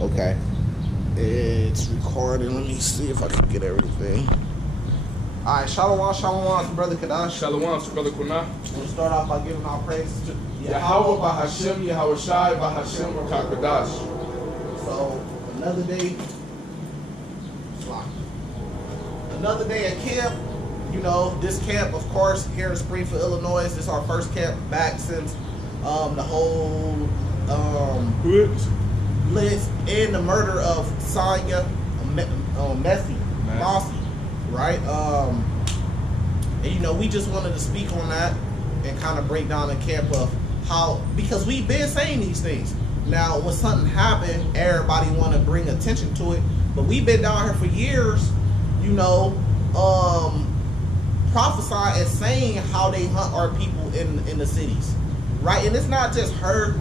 Okay. It's recording. Let me see if I can get everything. Alright, shalom, shalom to Brother Kadash. Shalom to Brother Kunah. We'll start off by giving our praises to Yahweh Bahashem, Yahweh Shai Bahashem Kakadash. So, another day. Another day at camp. You know, this camp, of course, here in Springfield, Illinois, this is our first camp back since the whole list and the murder of Sonya Mossy, right? And you know, we just wanted to speak on that and kind of break down the camp of how, because we've been saying these things. Now, when something happened, everybody want to bring attention to it, but we've been down here for years, you know, prophesying and saying how they hunt our people in the cities, right? And it's not just her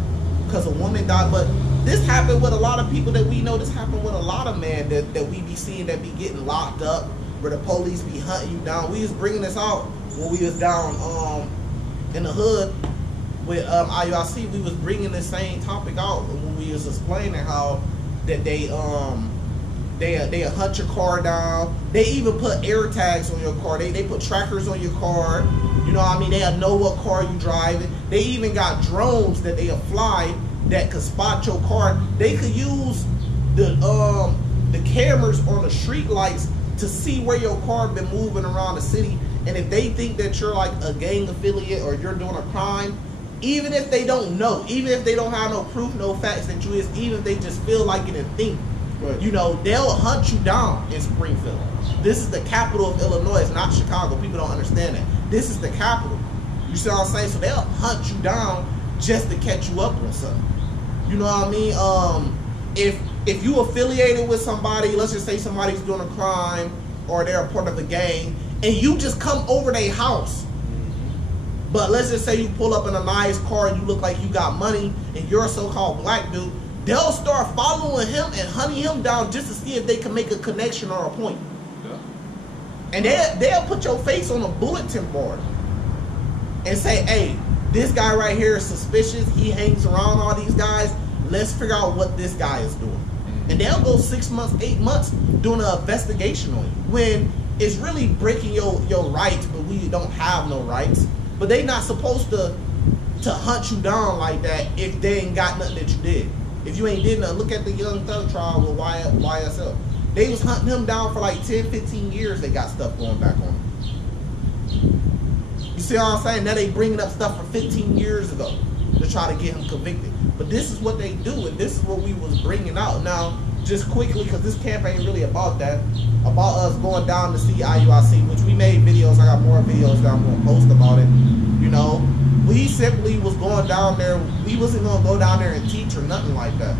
because a woman died, but this happened with a lot of people that we know. This happened with a lot of men that we be seeing that be getting locked up, where the police be hunting you down. We was bringing this out when we was down in the hood with IUIC. We was bringing the same topic out when we was explaining how that they'll hunt your car down. They even put air tags on your car. They put trackers on your car. You know what I mean? They'll know what car you driving. They even got drones that they'll fly that could spot your car. They could use the cameras on the street lights to see where your car been moving around the city. And if they think that you're like a gang affiliate or you're doing a crime, even if they don't know, even if they don't have no proof, no facts that you is, even if they just feel like it and think, right, you know, they'll hunt you down in Springfield. This is the capital of Illinois. It's not Chicago. People don't understand that. This is the capital. You see what I'm saying? So they'll hunt you down just to catch you up on something. You know what I mean? If you affiliated with somebody, let's just say somebody's doing a crime or they're a part of a gang, and you just come over their house, but let's just say you pull up in a nice car and you look like you got money and you're a so-called black dude, they'll start following him and hunting him down just to see if they can make a connection or a point. Yeah. And they'll put your face on a bulletin board and say, hey, this guy right here is suspicious. He hangs around all these guys. Let's figure out what this guy is doing. And they'll go 6 months, 8 months doing an investigation on you when it's really breaking your rights, but we don't have no rights. But they not supposed to hunt you down like that if they ain't got nothing that you did. If you ain't did nothing, look at the Young Thug trial with YSL. They was hunting him down for like 10, 15 years. They got stuff going back on him. You see what I'm saying? Now they bringing up stuff from 15 years ago to try to get him convicted. But this is what they do, and this is what we was bringing out. Now, just quickly, because this camp ain't really about that, about us going down to see IUIC, which we made videos. I got more videos that I'm going to post about it. You know, we simply was going down there. We wasn't going to go down there and teach or nothing like that.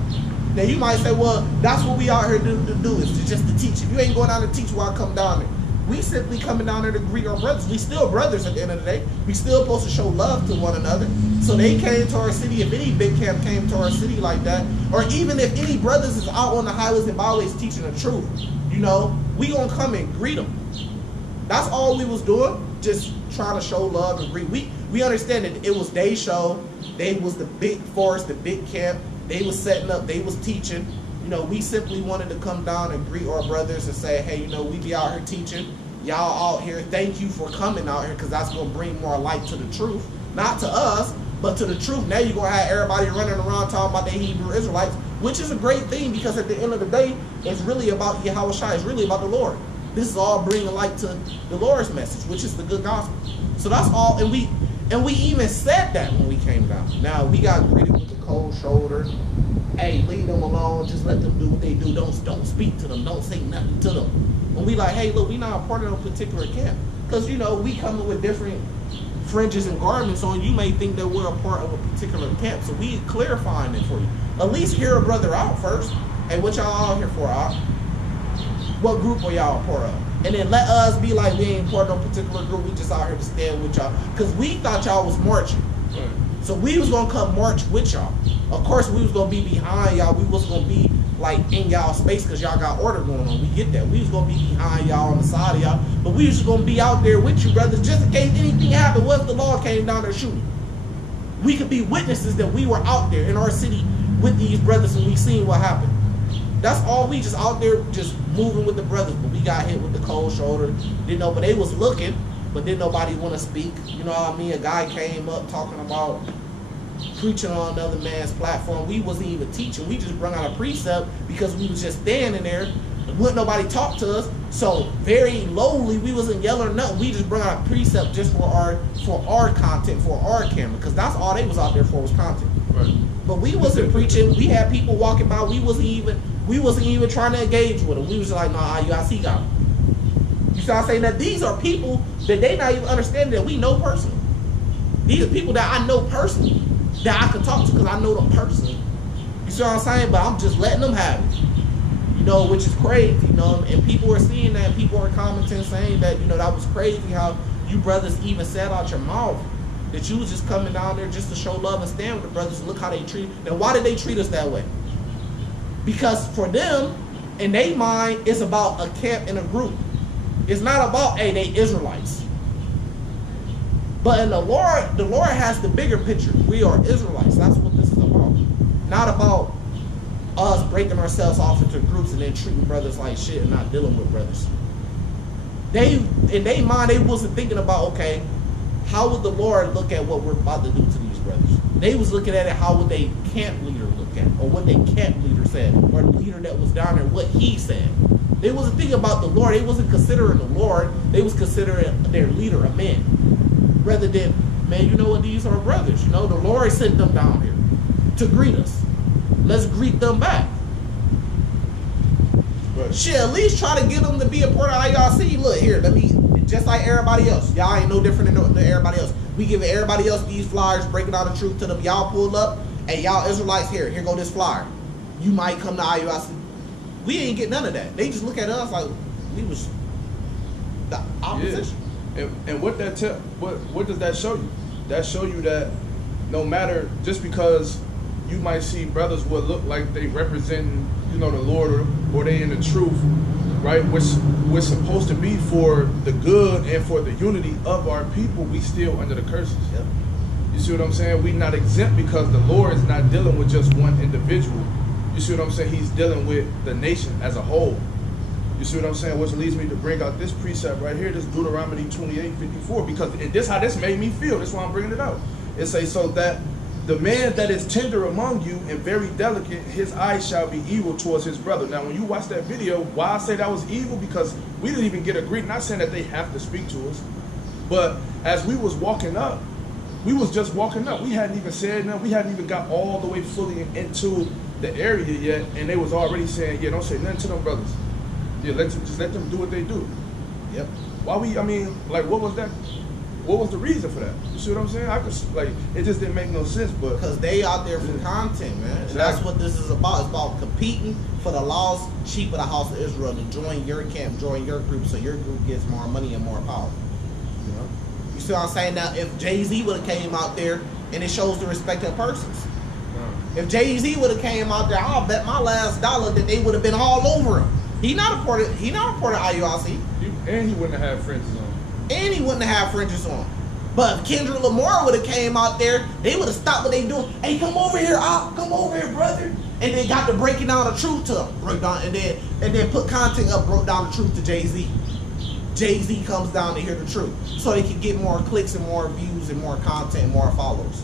Now, you might say, well, that's what we out here to do is just to teach. If you ain't going down to teach, why come down there? We simply coming down there to greet our brothers. We still brothers at the end of the day. We still supposed to show love to one another. So they came to our city. If any big camp came to our city like that, or even if any brothers is out on the highways and byways teaching the truth, you know, we gonna come and greet them. That's all we was doing, just trying to show love and greet. We understand that it was their show. They was the big force, the big camp. They was setting up. They was teaching. You know, we simply wanted to come down and greet our brothers and say, hey, you know, we be out here teaching. Y'all out here, thank you for coming out here, because that's going to bring more light to the truth. Not to us, but to the truth. Now you're going to have everybody running around talking about the Hebrew Israelites, which is a great thing, because at the end of the day, it's really about Yahweh Shai. It's really about the Lord. This is all bringing light to the Lord's message, which is the good gospel. So that's all. And we even said that when we came down. Now, we got greeted with the cold shoulder. Hey, leave them alone. Just let them do what they do. Don't speak to them. Don't say nothing to them. And we like, hey, look, we not a part of no particular camp. Because, you know, we coming with different fringes and garments on. You may think that we're a part of a particular camp. So we clarifying it for you. At least hear a brother out first. Hey, what y'all out here for, out? What group are y'all a part of? And then let us be like, we ain't part of no particular group. We just out here to stand with y'all. Because we thought y'all was marching. So we was going to come march with y'all. Of course, we was going to be behind y'all. We was going to be like in y'all space because y'all got order going on. We get that. We was going to be behind y'all on the side of y'all. But we was just going to be out there with you, brothers, just in case anything happened. What if the law came down there shooting? We could be witnesses that we were out there in our city with these brothers and we seen what happened. That's all. We just out there just moving with the brothers, but we got hit with the cold shoulder. Didn't know, but they was looking, but didn't nobody want to speak. You know what I mean? A guy came up talking about preaching on another man's platform. We wasn't even teaching. We just brought out a precept because we was just standing there. Wouldn't nobody talk to us. So very lowly, we wasn't yelling or nothing. We just brought out a precept just for our content, for our camera, because that's all they was out there for was content. Right. But we wasn't preaching. We had people walking by. We wasn't even trying to engage with them. We was like, nah, IUIC got them. You see what I'm saying? That these are people that they not even understanding that we know personally. These are people that I know personally, that I can talk to because I know them personally. You see what I'm saying? But I'm just letting them have it. You know, which is crazy, you know, and people are seeing that, people are commenting saying that, you know, that was crazy how you brothers even said out your mouth that you was just coming down there just to show love and stand with the brothers and look how they treat. Now, why did they treat us that way? Because for them, in their mind, it's about a camp and a group. It's not about, hey, they Israelites. But in the Lord has the bigger picture. We are Israelites. That's what this is about. Not about us breaking ourselves off into groups and then treating brothers like shit and not dealing with brothers. In their mind, they wasn't thinking about, okay, how would the Lord look at what we're about to do to these brothers? They was looking at it, how would they camp leader look at it, or what they camp leader said, or the leader that was down there, what he said. They wasn't thinking about the Lord. They wasn't considering the Lord. They was considering their leader, a man. Rather than, man, you know what, these are brothers. You know, the Lord sent them down here to greet us. Let's greet them back. Right. Shit, at least try to get them to be a part of IUIC. Look, here, let me, just like everybody else. Y'all ain't no different than everybody else. We giving everybody else these flyers, breaking out the truth to them. Y'all pull up, and y'all Israelites, here go this flyer. You might come to IUIC. We ain't get none of that. They just look at us like we was the opposition. Yeah. And what that what does that show you? That show you that no matter, just because you might see brothers will look like they representing, you know, the Lord or they in the truth, right? Which we're supposed to be for the good and for the unity of our people. We still under the curses. Yep. You see what I'm saying? We not exempt because the Lord is not dealing with just one individual. You see what I'm saying? He's dealing with the nation as a whole. You see what I'm saying? Which leads me to bring out this precept right here, this Deuteronomy 28:54, because this how this made me feel. That's why I'm bringing it out. It says, so that the man that is tender among you and very delicate, his eyes shall be evil towards his brother. Now, when you watch that video, why I say that was evil? Because we didn't even get a greeting. Not saying that they have to speak to us, but as we was walking up, we was just walking up. We hadn't even said nothing. We hadn't even got all the way fully into the area yet, and they was already saying, yeah, don't say nothing to them brothers. Yeah, just let them do what they do. Yep. Why what was that? What was the reason for that? You see what I'm saying? It just didn't make no sense, but because they out there for content, man. And that's what this is about. It's about competing for the lost sheep of the house of Israel to join your camp, join your group, so your group gets more money and more power. You know? You see what I'm saying? Now, if Jay-Z would have came out there, and it shows the respect of persons. If Jay-Z would have came out there, I'll bet my last dollar that they would have been all over him. He not a part of IUIC. And he wouldn't have had fringes on. And he wouldn't have fringes on. But if Kendrick Lamar would have came out there, they would have stopped what they doing. Hey, come over here, come over here, brother. And they got to breaking down the truth to him. And then put content up, broke down the truth to Jay-Z. Jay-Z comes down to hear the truth. So they can get more clicks and more views and more content and more followers.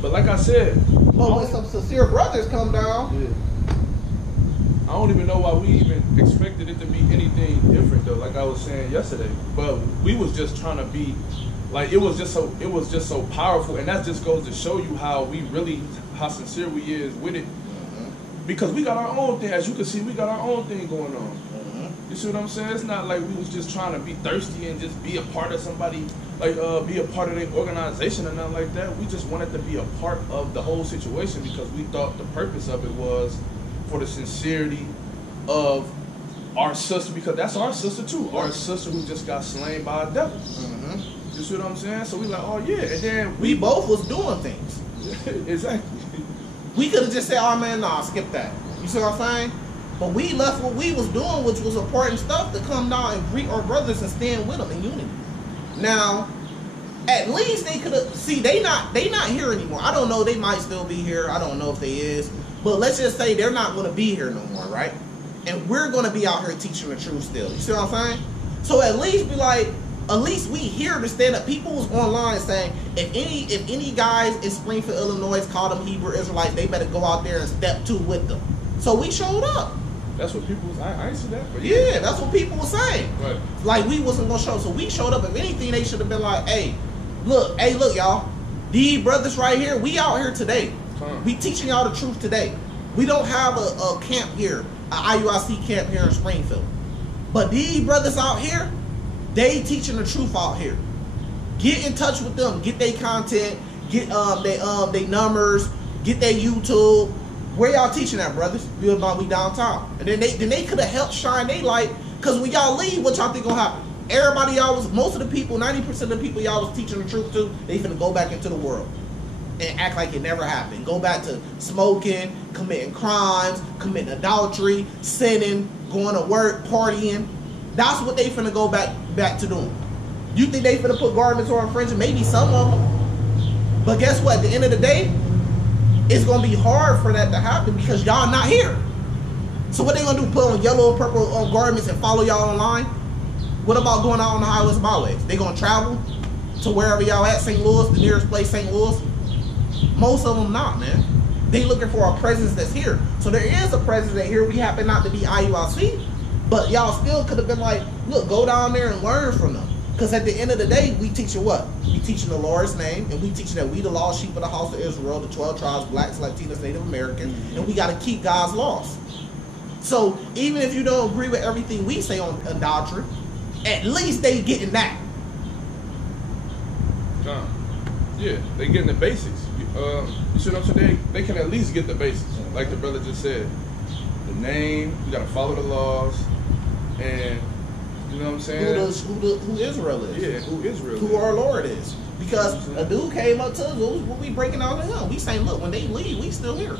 But like I said, but when some sincere brothers come down, yeah. I don't even know why we even expected it to be anything different though, like I was saying yesterday. But we was just trying to be like, it was just so powerful, and that just goes to show you how sincere we is with it. Because we got our own thing, as you can see, we got our own thing going on. You see what I'm saying? It's not like we was just trying to be thirsty and just be a part of somebody, like be a part of their organization or nothing like that. We just wanted to be a part of the whole situation because we thought the purpose of it was for the sincerity of our sister, because that's our sister too. Our sister who just got slain by a devil. You see what I'm saying? So we like, oh yeah, and then we both was doing things. Exactly. We could have just said, oh man, nah, skip that. You see what I'm saying? But we left what we was doing, which was important stuff, to come down and greet our brothers and stand with them in unity. Now, at least they could have, see, they not here anymore. I don't know, they might still be here. I don't know if they is. But let's just say they're not going to be here no more, right? And we're going to be out here teaching the truth still. You see what I'm saying? So at least be like, at least we here to stand up. People was online saying if any guys in Springfield, Illinois call them Hebrew Israelites, they better go out there and step two with them. So we showed up. That's what people was. I ain't see that. But yeah, that's what people were saying. Right. Like we wasn't gonna show up. So we showed up. If anything, they should have been like, hey, look, y'all. These brothers right here, we out here today. We teaching y'all the truth today. We don't have a camp here, an IUIC camp here in Springfield. But these brothers out here, they teaching the truth out here. Get in touch with them. Get their content. Get they numbers. Get their YouTube. Where y'all teaching at, brothers? We downtown. And then they could have helped shine their light. Cause when y'all leave, what y'all think gonna happen? Everybody y'all was, most of the people, 90% of the people y'all was teaching the truth to, they finna go back into the world and act like it never happened. Go back to smoking, committing crimes, committing adultery, sinning, going to work, partying. That's what they finna go back to doing. You think they finna put garments on infringing? Maybe some of them. But guess what? At the end of the day, it's gonna be hard for that to happen because y'all not here. So what they gonna do? Put on yellow and purple garments and follow y'all online? What about going out on the highways and byways? They gonna travel to wherever y'all at, St. Louis, the nearest place, St. Louis? Most of them not, man. They looking for a presence that's here. So there is a presence that here. We happen not to be IUIC, but y'all still could have been like, look, go down there and learn from them. Because at the end of the day, we teaching what? We teaching the Lord's name, and we teaching that we the lost sheep of the house of Israel, the 12 tribes, blacks, Latinos, Native Americans, and we got to keep God's laws. So even if you don't agree with everything we say on doctrine, at least they getting that. Yeah, they getting the basics. You see what I'm saying? They can at least get the basics. Like the brother just said. The name, you got to follow the laws, and you know what I'm saying? Who Israel is. Yeah, who Israel is. Who our Lord is. Because a dude came up to us, what we breaking out to him. We saying, look, when they leave, we still here.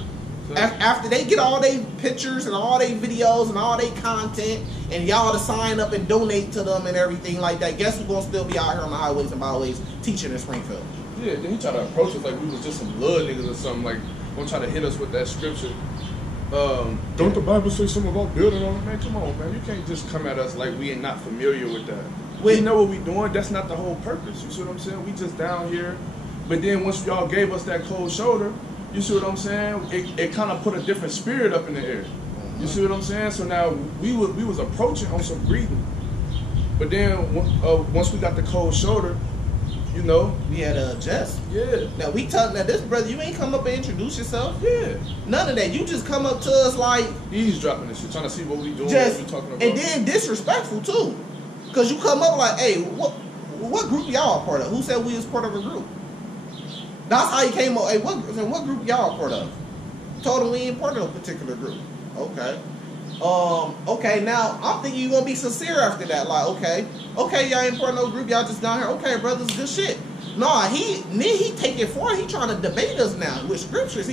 So, after they get all their pictures and all their videos and all their content, and y'all to sign up and donate to them and everything like that, guess who's going to still be out here on the highways and byways teaching in Springfield? Yeah, then he tried to approach us like we was just some blood niggas or something, like gonna try to hit us with that scripture. Don't the Bible say something about building on it? Man, come on, man. You can't just come at us like we ain't not familiar with that. We know what we doing. That's not the whole purpose. You see what I'm saying? We just down here. But then once y'all gave us that cold shoulder, you see what I'm saying? It kind of put a different spirit up in the air. You see what I'm saying? So now we was approaching on some breathing. But then once we got the cold shoulder, you know, we had to adjust. Yeah. Now this brother, you ain't come up and introduce yourself. Yeah. None of that. You just come up to us like eavesdropping this shit, trying to see what we doing, what we talking about. And then disrespectful too. Cause you come up like, hey, what group y'all a part of? Who said we was part of a group? That's how he came up. Hey, what group y'all a part of? Told him we ain't part of a particular group. Okay. Okay, now I'm thinking you're gonna be sincere after that. Like, okay, y'all ain't part of no group, y'all just down here. Okay, brothers, good shit. Nah, he take it for it. He trying to debate us now with scriptures.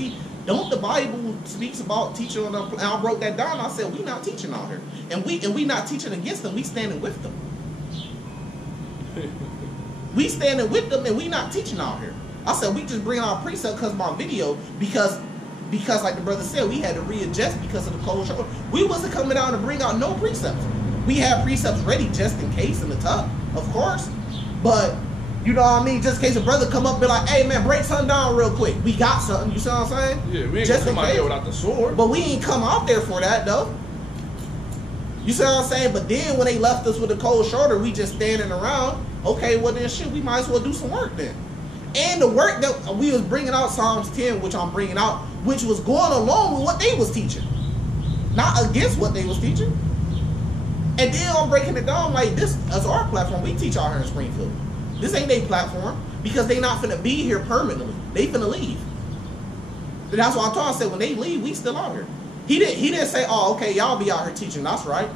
Don't the Bible speaks about teaching on the, and I wrote that down. I said we not teaching out here, and we not teaching against them. We standing with them. We standing with them, and we not teaching out here. I said we just bring our precept because my video because like the brother said, we had to readjust because of the cold shoulder. We wasn't coming down to bring out no precepts. We had precepts ready just in case in the tub, of course. But you know what I mean? Just in case a brother come up and be like, hey man, break something down real quick. We got something. You see what I'm saying? Yeah, we ain't just come out there without the sword. But we ain't come out there for that though. You see what I'm saying? But then when they left us with a cold shoulder, we just standing around. Okay, well then shit, we might as well do some work then. And the work that we was bringing out, Psalms 10, which I'm bringing out, which was going along with what they was teaching. Not against what they was teaching. And then I'm breaking it down like this as our platform. We teach out here in Springfield. This ain't their platform because they not finna be here permanently. They finna leave. And that's why I told him, I said when they leave, we still out here. He didn't say, oh, okay, y'all be out here teaching. That's right.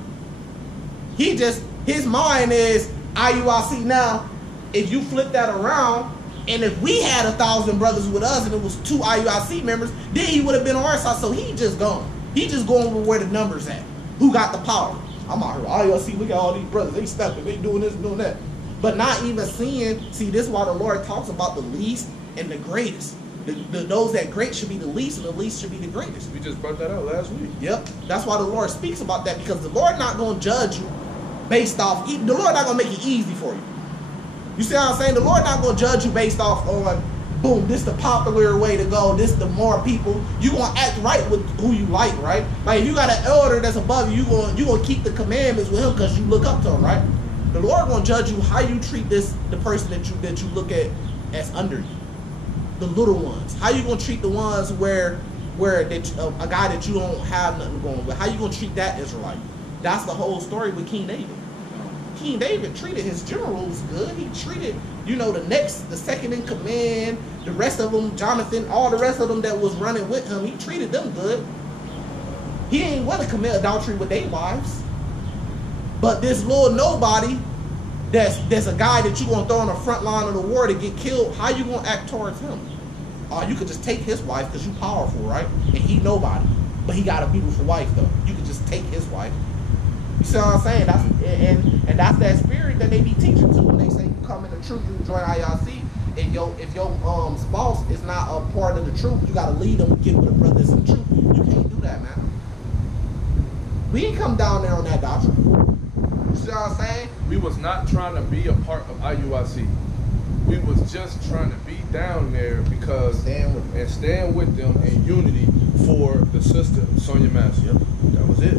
His mind is IUIC now. If you flip that around, and if we had 1,000 brothers with us and it was 2 IUIC members, then he would have been on our side. So he just gone. He just going with where the numbers at. Who got the power? I'm out here. IUIC, look at all these brothers. They stepping. They doing this and doing that. But not even seeing, see, this is why the Lord talks about the least and the greatest. Those that great should be the least, and the least should be the greatest. We just brought that out last week. Yep. That's why the Lord speaks about that, because the Lord not going to judge you based off, the Lord not going to make it easy for you. You see what I'm saying? The Lord not going to judge you based off on, boom, this the popular way to go, this the more people. You going to act right with who you like, right? Like if you got an elder that's above you, you going to keep the commandments with him because you look up to him, right? The Lord going to judge you how you treat the person that you look at as under you. The little ones. How you going to treat the ones where a guy that you don't have nothing going with? How you going to treat that Israelite? That's the whole story with King David. King David treated his generals good. He treated, the second in command, the rest of them, Jonathan, all the rest of them that was running with him, he treated them good. He ain't want to commit adultery with their wives. But this little nobody, that's a guy that you're going to throw on the front line of the war to get killed, how you going to act towards him? You could just take his wife because you powerful, right? And he nobody. But he got a beautiful wife, though. You could just take his wife. You see what I'm saying? That's that spirit that they be teaching to when they say you come in the truth, you join IRC. If your spouse is not a part of the truth, you gotta lead them and get with the brothers in the truth. You can't do that, man. We ain't come down there on that doctrine. You see what I'm saying? We was not trying to be a part of IUIC. We was just trying to be down there because stand with them in unity for the sister Sonia Massey. Yep. That was it.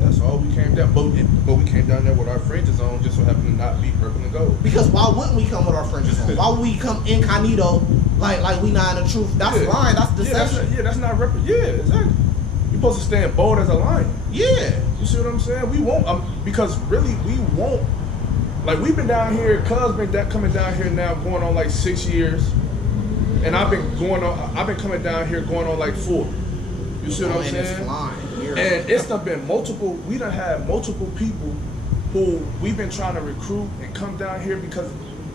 That's all we came down. But we came down there with our fringes on, just so happened to not be purple and gold. Because why wouldn't we come with our fringes on? Why would we come incognito like we not in the truth? That's lying. That's deception. That's not exactly. You're supposed to stand bold as a lion. Yeah. You see what I'm saying? We won't because really we won't. Like we've been down here, cuz been coming down here now going on like 6 years. And I've been coming down here going on like 4. You see what I'm saying? It's flying. And it's done been multiple, we done had multiple people who we've been trying to recruit and come down here because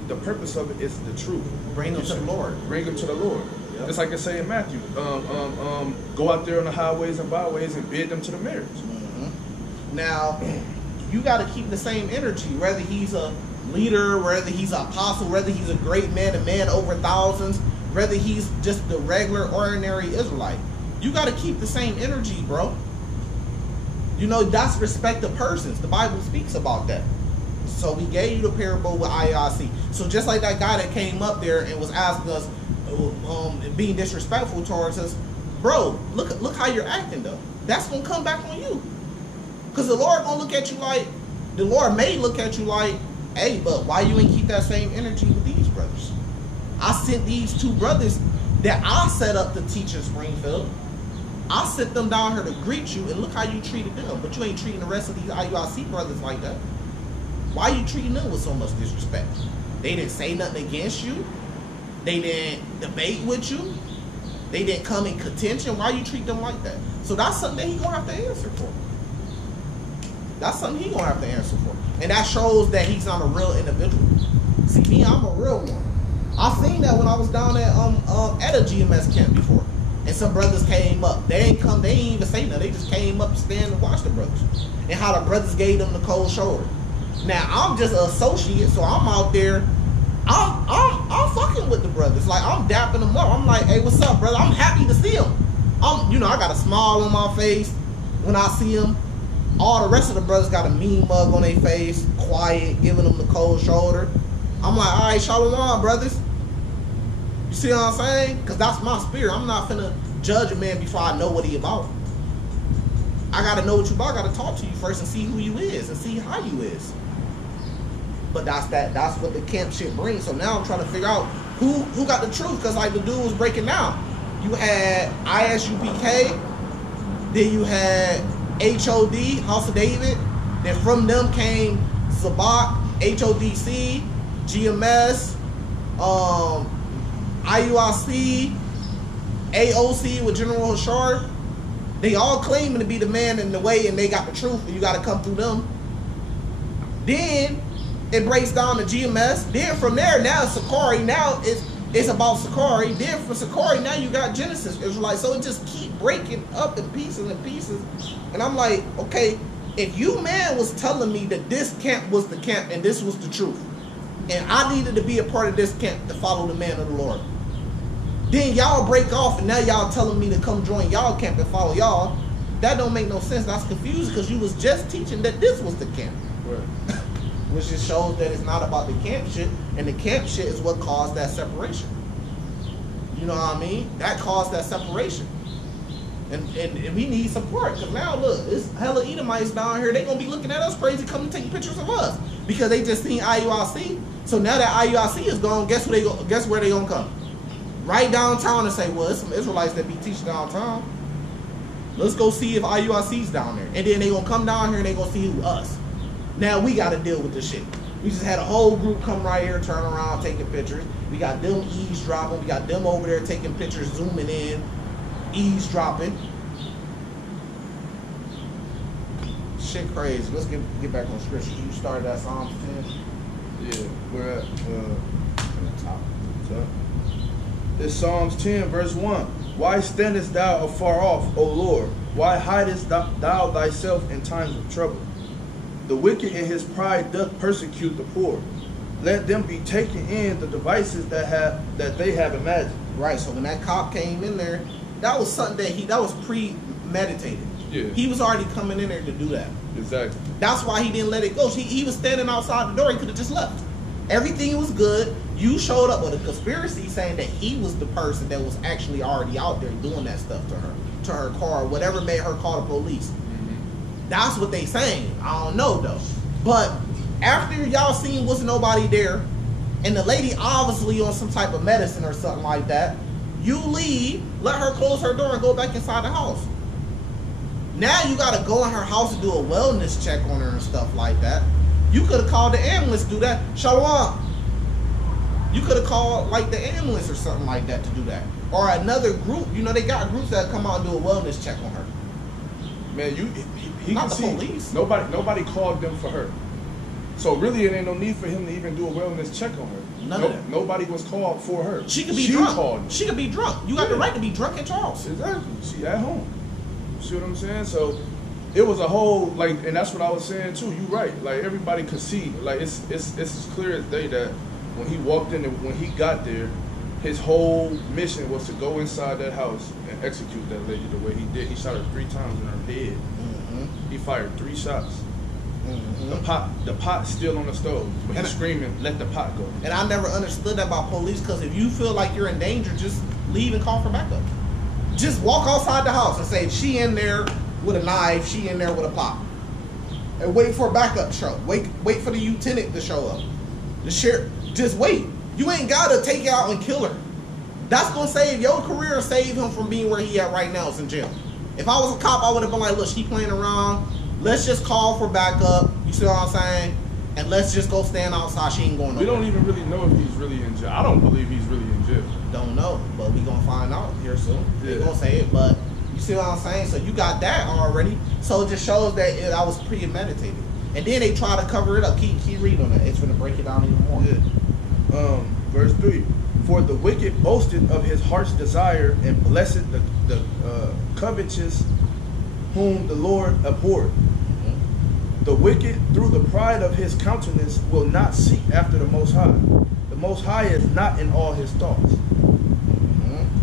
the purpose of it is the truth. Bring them to the Lord. Bring them to the Lord. Yep. Just like it say in Matthew, go out there on the highways and byways and bid them to the marriage. Mm-hmm. Now, you got to keep the same energy, whether he's a leader, whether he's an apostle, whether he's a great man, a man over thousands, whether he's just the regular, ordinary Israelite. You got to keep the same energy, bro. That's respect of persons. The Bible speaks about that. So we gave you the parable with IRC. So just like that guy that came up there and was asking us, being disrespectful towards us, bro, look how you're acting, though. That's going to come back on you. Because the Lord going to look at you like, the Lord may look at you like, hey, but why you ain't keep that same energy with these brothers? I sent these 2 brothers that I set up to teach in Springfield. I sent them down here to greet you, and look how you treated them. But you ain't treating the rest of these IUIC brothers like that. Why you treating them with so much disrespect? They didn't say nothing against you. They didn't debate with you. They didn't come in contention. Why you treat them like that? So that's something that he's going to have to answer for. That's something he's going to have to answer for. And that shows that he's not a real individual. See, me, I'm a real one. I seen that when I was down at a GMS camp before. And some brothers came up. They ain't even say nothing. They just came up to stand and watch the brothers. And how the brothers gave them the cold shoulder. Now, I'm just an associate, so I'm out there. I'm fucking with the brothers. Like, I'm dapping them up. I'm like, hey, what's up, brother? I'm happy to see them. I got a smile on my face when I see them. All the rest of the brothers got a mean mug on their face, quiet, giving them the cold shoulder. I'm like, all right, shalom, brothers. You see what I'm saying? Because that's my spirit. I'm not finna judge a man before I know what he about. I got to know what you about. I got to talk to you first and see who you is and see how you is. But that's what the camp shit brings. So now I'm trying to figure out who got the truth. Because like the dude was breaking down. You had ISUPK. Then you had HOD, House of David. Then from them came Zabak, HODC, GMS, IUIC, AOC with General Hashar. They all claiming to be the man in the way, and they got the truth, and you got to come through them. Then it breaks down to GMS. Then from there, now it's Sakari. Now it's about Sakari. Then from Sakari, now you got Genesis Israelite. So it just keep breaking up in pieces and pieces. And I'm like, okay, if you man was telling me that this camp was the camp and this was the truth, and I needed to be a part of this camp to follow the man of the Lord, Then y'all break off, and now y'all telling me to come join y'all camp and follow y'all. That don't make no sense. That's confused because you was just teaching that this was the camp. Right. Which just shows that it's not about the camp shit, and the camp shit is what caused that separation. You know what I mean? That caused that separation. And we need support, because now look, it's hella Edomites down here. They gonna be looking at us crazy, coming taking pictures of us because they just seen IUIC. So now that IUIC is gone, guess where they gonna come? Right downtown and say, well, it's some Israelites that be teaching downtown. Let's go see if IUIC's down there. And then they gonna come down here and they gonna see who us. Now we gotta deal with this shit. We just had a whole group come right here, turn around, taking pictures. We got them eavesdropping. We got them over there taking pictures, zooming in, eavesdropping. Shit crazy. Let's get back on scripture. You started at Psalms 10. Yeah, we're at the top. It's Psalms 10, verse 1. Why standest thou afar off, O Lord? Why hidest thou thyself in times of trouble? The wicked in his pride doth persecute the poor. Let them be taken in the devices that they have imagined. Right. So when that cop came in there, that was something that was premeditated. Yeah. He was already coming in there to do that. Exactly. That's why he didn't let it go. He was standing outside the door. He could have just left. Everything was good. You showed up with a conspiracy saying that he was the person that was actually already out there doing that stuff to her car, whatever made her call the police. That's what they saying. I don't know though. But after y'all seen wasn't nobody there, and the lady obviously on some type of medicine or something like that, you leave, let her close her door and go back inside the house. Now you gotta go in her house and do a wellness check on her and stuff like that. You could have called the ambulance to do that. Shalom. You could have called like the ambulance or something like that to do that. Or another group. You know, they got groups that come out and do a wellness check on her. Man, he Not can the see police. Nobody called them for her. So really, it ain't no need for him to even do a wellness check on her. None of that. Nobody was called for her. She could be drunk. Called him. She could be drunk. You got the right to be drunk at your house. Exactly. She at home. See what I'm saying? So it was a whole and that's what I was saying too. You right. Like everybody could see. Like it's as clear as day that when he walked in and when he got there, his whole mission was to go inside that house and execute that lady the way he did. He shot her 3 times in her head. He fired 3 shots. The pot's still on the stove, but he's screaming, "Let the pot go!" And I never understood that about police, because if you feel like you're in danger, just leave and call for backup. Just walk outside the house and say, she in there with a knife, she in there with a pot, and wait for a backup to show. Wait for the lieutenant to show up. The sheriff, just wait. You ain't gotta take out and kill her. That's gonna save your career, save him from being where he at right now, is in jail. If I was a cop, I would have been like, look, she playing around. Let's just call for backup. You see what I'm saying? And let's just go stand outside. She ain't going nowhere. We don't even really know if he's really in jail. I don't believe he's really in jail. Don't know, but we gonna find out here soon. Yeah. They're gonna say it, but you see what I'm saying? So you got that already. So it just shows that I was premeditated. And then they try to cover it up. Keep reading on it. It's gonna break it down even more. Yeah. Verse 3. For the wicked boasted of his heart's desire, and blessed the covetous whom the Lord abhorred. The wicked, through the pride of his countenance, will not seek after the Most High. The Most High is not in all his thoughts.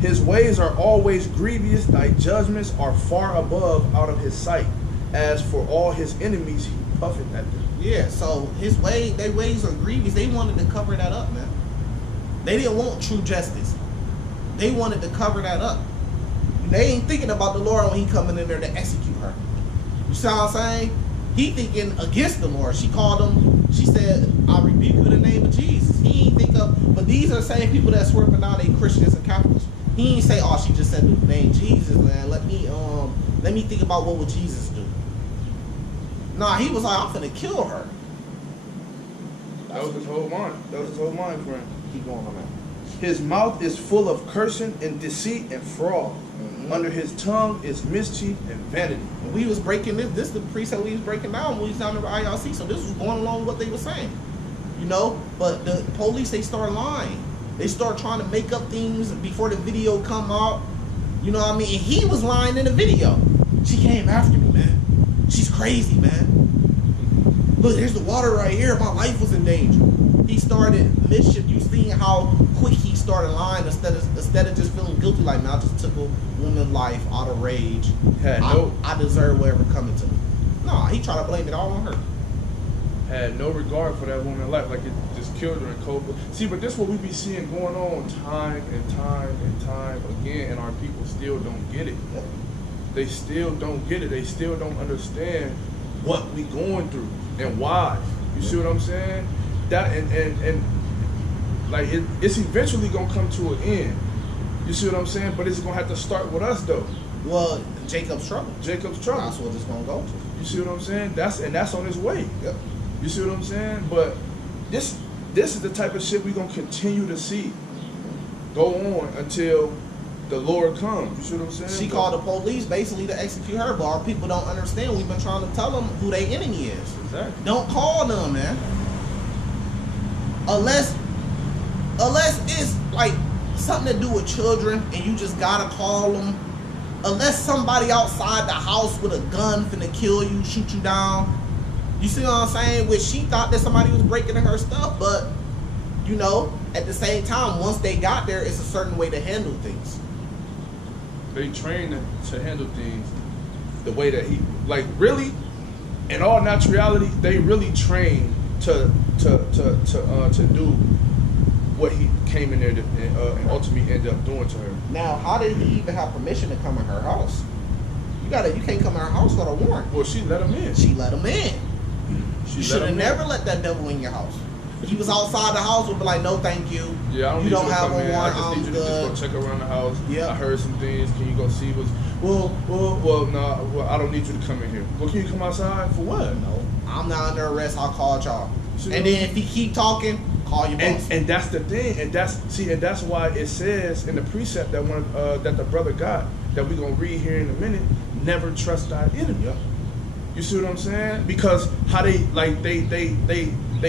His ways are always grievous. Thy judgments are far above out of his sight. As for all his enemies, he puffeth at them. Yeah, so their ways are grievous. They wanted to cover that up, man. They didn't want true justice. They wanted to cover that up. They ain't thinking about the Lord when he coming in there to execute her. You see what I'm saying? He thinking against the Lord. She called him, she said, I rebuke you in the name of Jesus. He ain't think of, but these are the same people that swear now they Christians and Catholics. He ain't say, oh, she just said the name Jesus, man. Let me think about what would Jesus do. Nah, he was like, I'm finna kill her. That was his whole mind. That was his whole mind for him. Keep going on that. His mouth is full of cursing and deceit and fraud. Under his tongue is mischief and vanity. And we was breaking this is the precept we was breaking down when we was down at IRC, so this was going along with what they were saying. You know, but the police, they start lying. They start trying to make up things before the video come out. You know what I mean? And he was lying in the video. She came after me, man. She's crazy, man. Look, there's the water right here. My life was in danger. He started mischief. You seen how quick he started lying instead of just feeling guilty. Like, man, I just took a woman's life out of rage. I deserve whatever coming to me. No, he tried to blame it all on her. Had no regard for that woman's life, like it just killed her in cold blood. See, but this is what we be seeing going on time and time again, and our people still don't get it. Yep. They still don't get it. They still don't understand what we going through and why. You see what I'm saying? That and like it's eventually gonna come to an end. You see what I'm saying? But it's gonna have to start with us though. Well, Jacob's trouble. Jacob's trouble. That's what it's gonna go to. You see what I'm saying? That's on its way. Yep. You see what I'm saying? But this is the type of shit we gonna continue to see go on until the Lord comes. You see what I'm saying? She called the police basically to execute her, but our people don't understand. We've been trying to tell them who their enemy is. Exactly. Don't call them, man. Unless it's like something to do with children and you just gotta call them. Unless somebody outside the house with a gun finna kill you, shoot you down. You see what I'm saying? Which she thought that somebody was breaking in her stuff, but you know, at the same time, once they got there, it's a certain way to handle things. They trained to handle things the way that he, like, really, in all naturality, they really trained to do what he came in there to, and ultimately ended up doing to her. Now, how did he even have permission to come in her house? You can't come in her house without a warrant. Well, she let him in. She let him in. You should have never let that devil in your house. He was outside the house, would be like, no, thank you. Yeah, I don't you need don't you to have come a in. warrant. I just need you to just go check around the house. Yeah. I heard some things. Can you go see what's... Well, I don't need you to come in here. Well, can you come outside? For what? No, I'm not under arrest. I'll call y'all. And then if he keep talking, call your boss. And that's the thing. And that's why it says in the precept that that the brother got, that we're going to read here in a minute, never trust thy enemy. Yep. You see what I'm saying? Because how they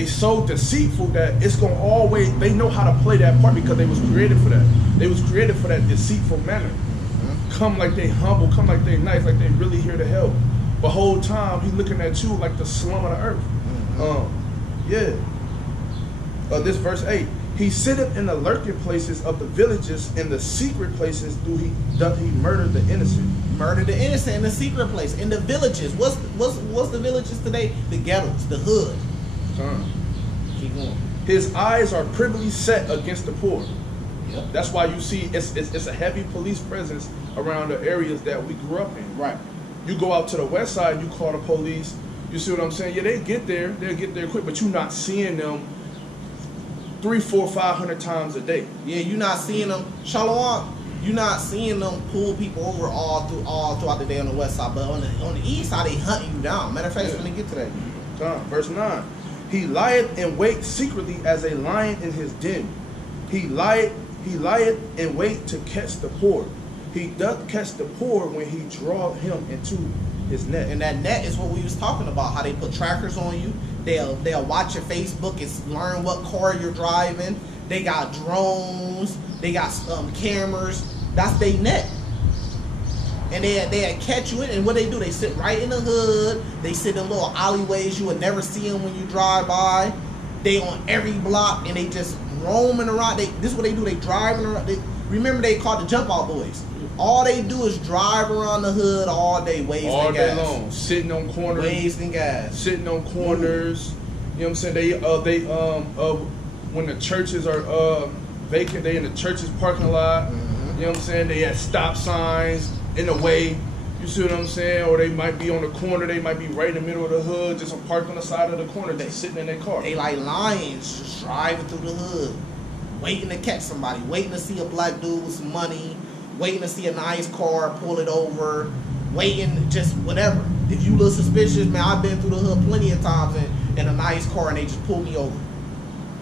so deceitful that it's gonna always, they know how to play that part because they was created for that. They was created for that deceitful manner. Mm-hmm. Come like they humble, come like they nice, like they really here to help. But whole time he looking at you like the slum of the earth. Mm-hmm. This verse 8. He sitteth in the lurking places of the villages, in the secret places doth he murder the innocent. Murder the innocent in the secret place, in the villages. What's the villages today? The ghettos, the hood. Keep going. His eyes are privily set against the poor. Yep. That's why you see it's a heavy police presence around the areas that we grew up in. Right. You go out to the west side, you call the police. You see what I'm saying? Yeah, they'll get there quick, but you're not seeing them 300, 400, 500 times a day. Yeah, you're not seeing them. Shalom. You're not seeing them pull people over all throughout the day on the west side, but on the east side they hunt you down. Matter of fact, when they get to that. Verse 9. He lieth in wait secretly as a lion in his den. He lieth in wait to catch the poor. He doth catch the poor when he draw him into his net. And that net is what we was talking about. How they put trackers on you. They'll watch your Facebook and learn what car you're driving. They got drones. They got cameras. That's their net. And they catch you in, and what they do, they sit right in the hood. They sit in little alleyways you would never see them when you drive by. They on every block, and they just roaming around. This is what they do. They driving around. Remember they called the jump out boys. All they do is drive around the hood all day, wasting gas. All day long, sitting on corners, wasting gas, sitting on corners. Ooh. You know what I'm saying? They when the churches are vacant, they in the church's parking lot. Mm-hmm. You know what I'm saying? They had stop signs in the way. You see what I'm saying? Or they might be on the corner. They might be right in the middle of the hood, just parked on the side of the corner, just sitting in their car. They like lions, just driving through the hood, waiting to catch somebody, waiting to see a black dude with some money, waiting to see a nice car, pull it over, waiting, just whatever. If you look suspicious, man, I've been through the hood plenty of times in a nice car, and they just pull me over.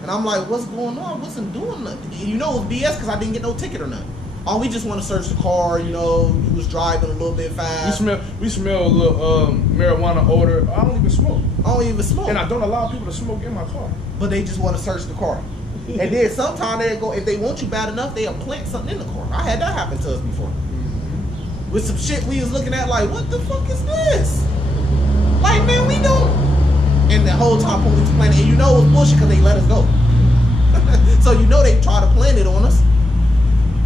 And I'm like, what's going on? I wasn't doing nothing. You know, it was BS because I didn't get no ticket or nothing. Oh, we just want to search the car. You know, you was driving a little bit fast. We smell a little marijuana odor. I don't even smoke. I don't even smoke. And I don't allow people to smoke in my car. But they just want to search the car. And then sometimes they go, if they want you bad enough, they'll plant something in the car. I had that happen to us before. Mm-hmm. With some shit we was looking at like, what the fuck is this? Like, man, we don't. And the whole time police planning, and you know it was bullshit because they let us go. So you know they tried to plan it on us.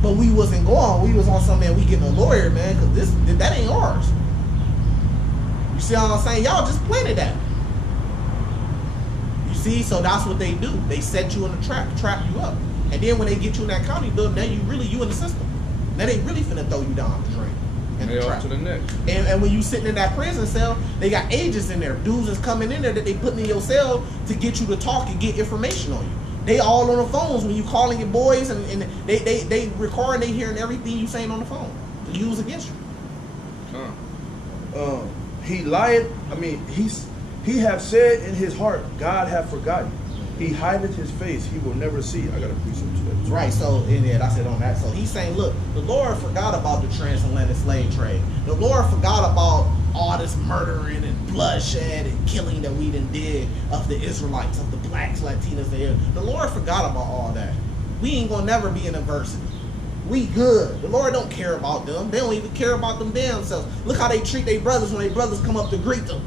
But we wasn't going. We was on some, man, we getting a lawyer, man, because that ain't ours. You see what I'm saying? Y'all just planted that. You see? So that's what they do. They set you in a trap you up. And then when they get you in that county building, now you in the system. Now they really finna throw you down the drain. And they off to the next. And when you sitting in that prison cell, they got agents in there. Dudes is coming in there that they putting in your cell to get you to talk and get information on you. They all on the phones when you calling your boys, and they record, they hearing everything you saying on the phone to use against you. He lied. I mean, he have said in his heart, God have forgotten. He hideth his face, he will never see. I got a precept to that. Right, so that's it on that. So he's saying, look, the Lord forgot about the transatlantic slave trade. The Lord forgot about all this murdering and bloodshed and killing that we done did of the Israelites, of the blacks, Latinos there. The Lord forgot about all that. We ain't gonna never be in adversity. We good. The Lord don't care about them. They don't even care about them damn selves. Look how they treat their brothers when their brothers come up to greet them.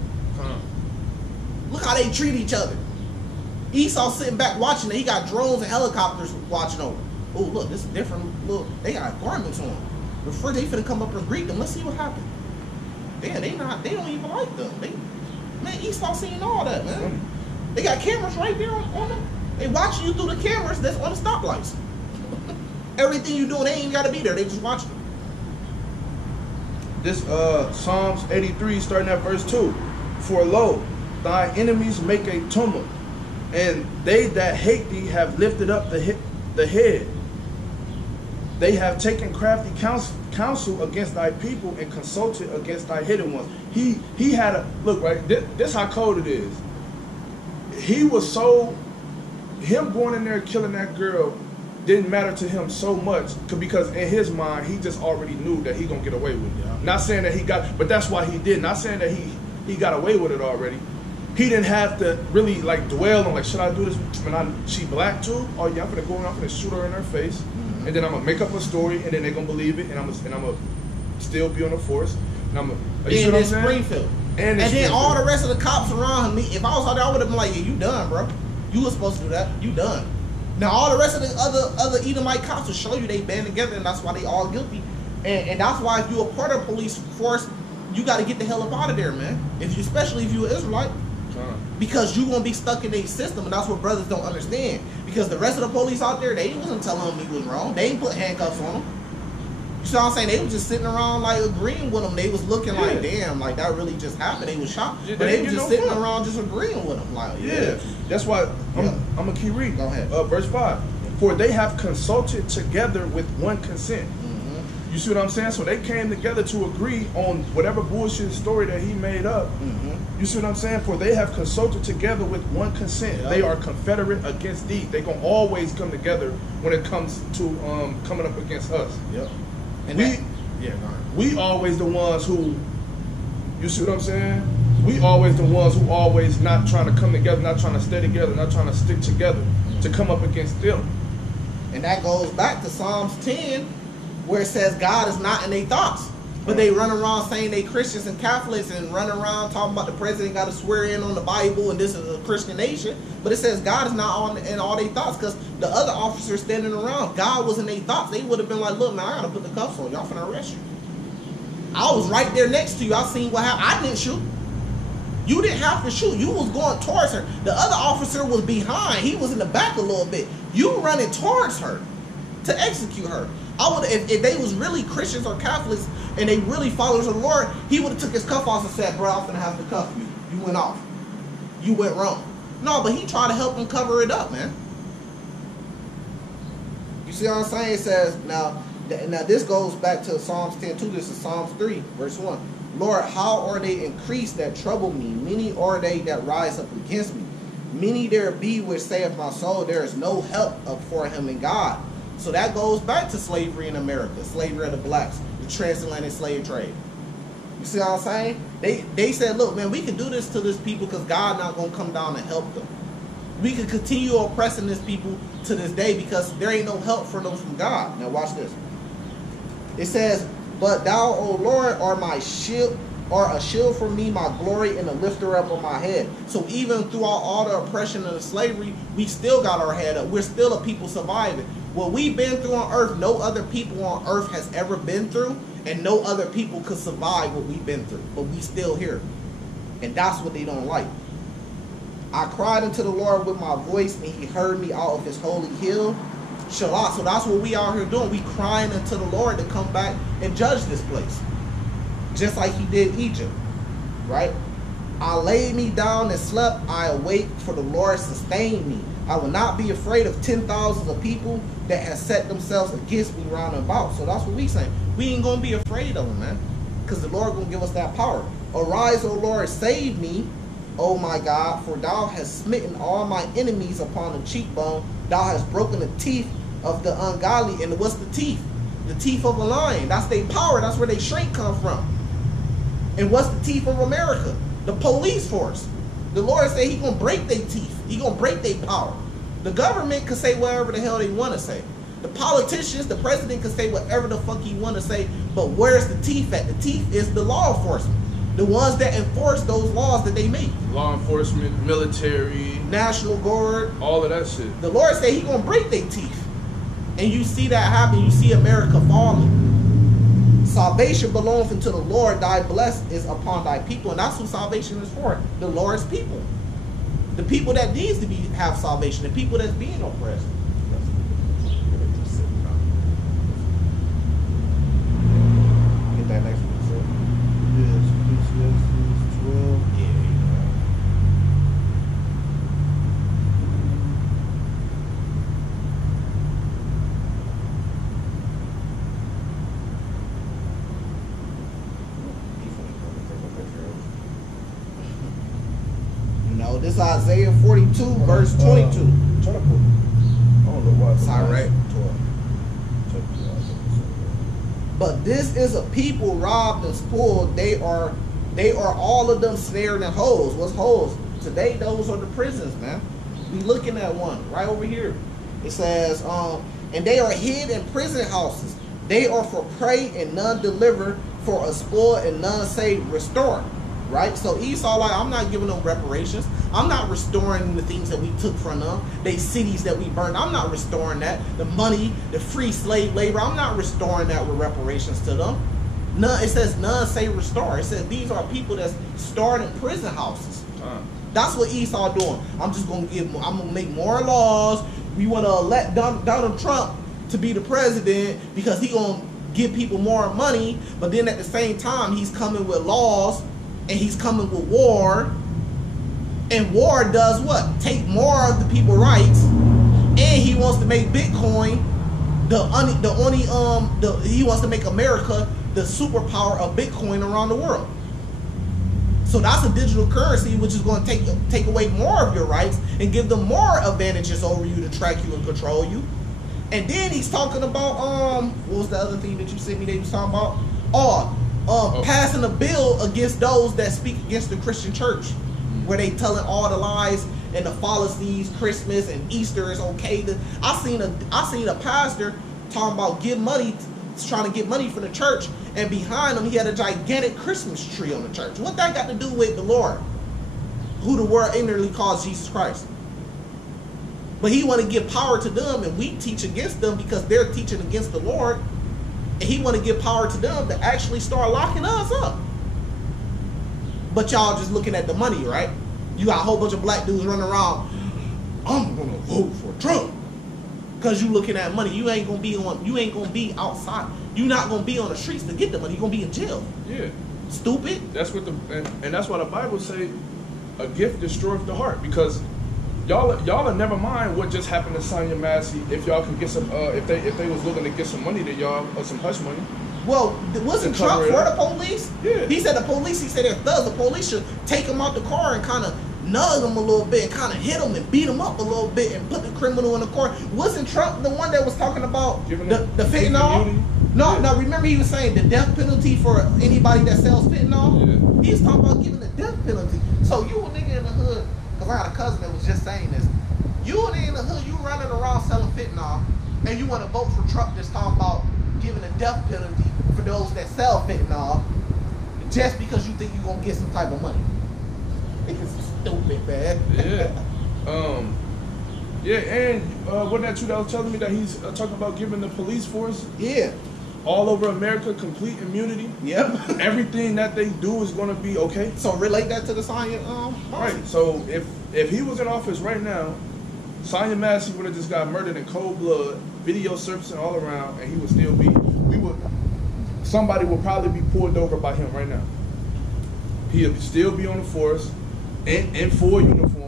Look how they treat each other. Esau sitting back watching it. He got drones and helicopters watching over. Oh, look, this is different. Look, they got garments on. Before they finna come up and greet them, let's see what happened. Damn, they don't even like them. Man, Esau seeing all that, man. They got cameras right there on them. They watching you through the cameras that's on the stoplights. Everything you doing, they ain't gotta be there. They just watching them. This Psalms 83, starting at verse 2. For lo, thy enemies make a tumult, and they that hate thee have lifted up the head. They have taken crafty counsel against thy people and consulted against thy hidden ones. He had a look, right. This how cold it is. He was so, him going in there killing that girl didn't matter to him so much because in his mind he just already knew that he gonna get away with it. Yeah. Not saying that he got, but that's why he did. Not saying that he got away with it already. He didn't have to really like dwell on like, should I do this when she black too? Oh yeah, I'm gonna go and I'm gonna shoot her in her face, and then I'm gonna make up a story, and then they're gonna believe it, and I'm gonna still be on the force, and I'm gonna. In this Springfield, and then all the rest of the cops around me. If I was out there, I would have been like, yeah, you done, bro. You were supposed to do that. You done. Now all the rest of the other Edomite cops will show you they band together, and that's why they all guilty. And that's why if you're a part of the police force, you got to get the hell up out of there, man. Especially if you're an Israelite. Because you're going to be stuck in their system, and that's what brothers don't understand. Because the rest of the police out there, they wasn't telling him he was wrong. They ain't put handcuffs on him. You see what I'm saying? They was just sitting around like agreeing with him. They was looking like, damn, like that really just happened. They was shocked. But they was just sitting around just agreeing with him. Like, that's why I'm going to keep reading. Go ahead. Verse 5. For they have consulted together with one consent. You see what I'm saying? So they came together to agree on whatever bullshit story that he made up. You see what I'm saying? For they have consulted together with one consent. They are confederate against thee. They gonna always come together when it comes to coming up against us. And we always the ones who, you see what I'm saying? We always the ones who always not trying to come together, not trying to stay together, not trying to stick together to come up against them. And that goes back to Psalms 10, where it says God is not in their thoughts. But they run around saying they Christians and Catholics and run around talking about the president got to swear in on the Bible and this is a Christian nation. But it says God is not in all their thoughts, because the other officers standing around, God was in their thoughts. They would have been like, look, man, I got to put the cuffs on. Y'all finna arrest you. I was right there next to you. I seen what happened. I didn't shoot. You didn't have to shoot. You was going towards her. The other officer was behind. He was in the back a little bit. You running towards her to execute her. I would, if they was really Christians or Catholics and they really followers of the Lord, he would have took his cuff off and said, bro, I'm gonna have to cuff you. You went off. You went wrong. No, but he tried to help him cover it up, man. You see what I'm saying? It says, now this goes back to Psalms 10:2. This is Psalms 3, verse 1. Lord, how are they increased that trouble me? Many are they that rise up against me. Many there be which saith my soul, there is no help for him in God. So that goes back to slavery in America, slavery of the blacks, the transatlantic slave trade. You see what I'm saying? They said, look, man, we can do this to this people because God not going to come down and help them. We can continue oppressing this people to this day because there ain't no help for them from God. Now watch this. It says, but thou, O Lord, art my shield, are a shield for me, my glory, and the lifter up of my head. So even throughout all the oppression and the slavery, we still got our head up. We're still a people surviving. What we've been through on earth, no other people on earth has ever been through, and no other people could survive what we've been through. But we still here. And that's what they don't like. I cried unto the Lord with my voice, and he heard me out of his holy hill. Shalah. So that's what we out here doing. We crying unto the Lord to come back and judge this place. Just like he did Egypt. Right? I laid me down and slept. I awake, for the Lord sustained me. I will not be afraid of 10,000s of people that have set themselves against me round and about. So that's what we saying. We ain't going to be afraid of them, man. Because the Lord going to give us that power. Arise, O Lord, save me, O my God, for thou hast smitten all my enemies upon the cheekbone. Thou hast broken the teeth of the ungodly. And what's the teeth? The teeth of a lion. That's their power. That's where their strength come from. And what's the teeth of America? The police force. The Lord said he going to break their teeth. He going to break their power. The government can say whatever the hell they want to say. The politicians, the president can say whatever the fuck he want to say. But where's the teeth at? The teeth is the law enforcement. The ones that enforce those laws that they make. Law enforcement, military, National Guard. all of that shit. The Lord said he going to break their teeth. And you see that happen. You see America falling. Salvation belongs unto the Lord. Thy blessed is upon thy people. And that's who salvation is for. The Lord's people. The people that needs to have salvation. The people that's being oppressed. Get that next one. Yes, 12. Yeah. This is Isaiah 42, verse 22. I don't know why. It's all right. But this is a people robbed and spoiled. They are all of them snared in holes. What's holes? Today, those are the prisons, man. We looking at one right over here. It says, and they are hid in prison houses. They are for prey and none deliver, for a spoil and none say restore. Right? So Esau, like, I'm not giving them reparations. I'm not restoring the things that we took from them. They cities that we burned. I'm not restoring that. The money, the free slave labor. I'm not restoring that with reparations to them. None. It says none say restore. It says these are people that's stored in prison houses. That's what Esau doing. I'm just gonna I'm gonna make more laws. We want to elect Donald Trump to be the president because he gonna give people more money. But then at the same time, he's coming with laws. And he's coming with war. And war does what? Take more of the people's rights. And he wants to make Bitcoin he wants to make America the superpower of Bitcoin around the world. So that's a digital currency which is going to take away more of your rights and give them more advantages over you to track you and control you. And then he's talking about what was the other thing that you sent me that he was talking about? Passing a bill against those that speak against the Christian church, where they telling all the lies and the fallacies. Christmas and Easter is okay. I seen a pastor talking about trying to get money from the church, and behind him he had a gigantic Christmas tree on the church. What that got to do with the Lord, who the world ignorantly calls Jesus Christ? But he want to give power to them, and we teach against them because they're teaching against the Lord. And he want to give power to them to actually start locking us up. But y'all just looking at the money, right? You got a whole bunch of black dudes running around. I'm gonna vote for Trump because you looking at money. You ain't gonna be outside. You not gonna be on the streets to get the money. You gonna be in jail. Yeah. Stupid. That's what and that's why the Bible say a gift destroys the heart, because y'all never mind what just happened to Sonya Massey. If y'all can get some, if they was looking to get some money to y'all, or some hush money. Well, wasn't Trump for the police? Yeah. He said they're thugs. The police should take them out the car and kind of nug them a little bit and kind of hit them and beat them up a little bit and put the criminal in the court. Wasn't Trump the one that was talking about the fentanyl? No, remember he was saying the death penalty for anybody that sells fentanyl? Yeah. He's talking about giving the death penalty. So you a nigga in the hood, because I got a cousin that was just saying this. You a nigga in the hood, you running around selling fentanyl, and you want to vote for Trump that's talking about giving a death penalty for those that sell fentanyl. just because you think you're gonna get some type of money. It's stupid, man. Yeah. Yeah, and wasn't that true that was telling me that he's talking about giving the police force all over America complete immunity? Yep. Everything that they do is going to be okay. So relate that to the Sonya right. So if he was in office right now, Sonya Massey would have just got murdered in cold blood, video surfacing all around, and he would still be, somebody would probably be pulled over by him right now. He'd still be on the force, in full uniform.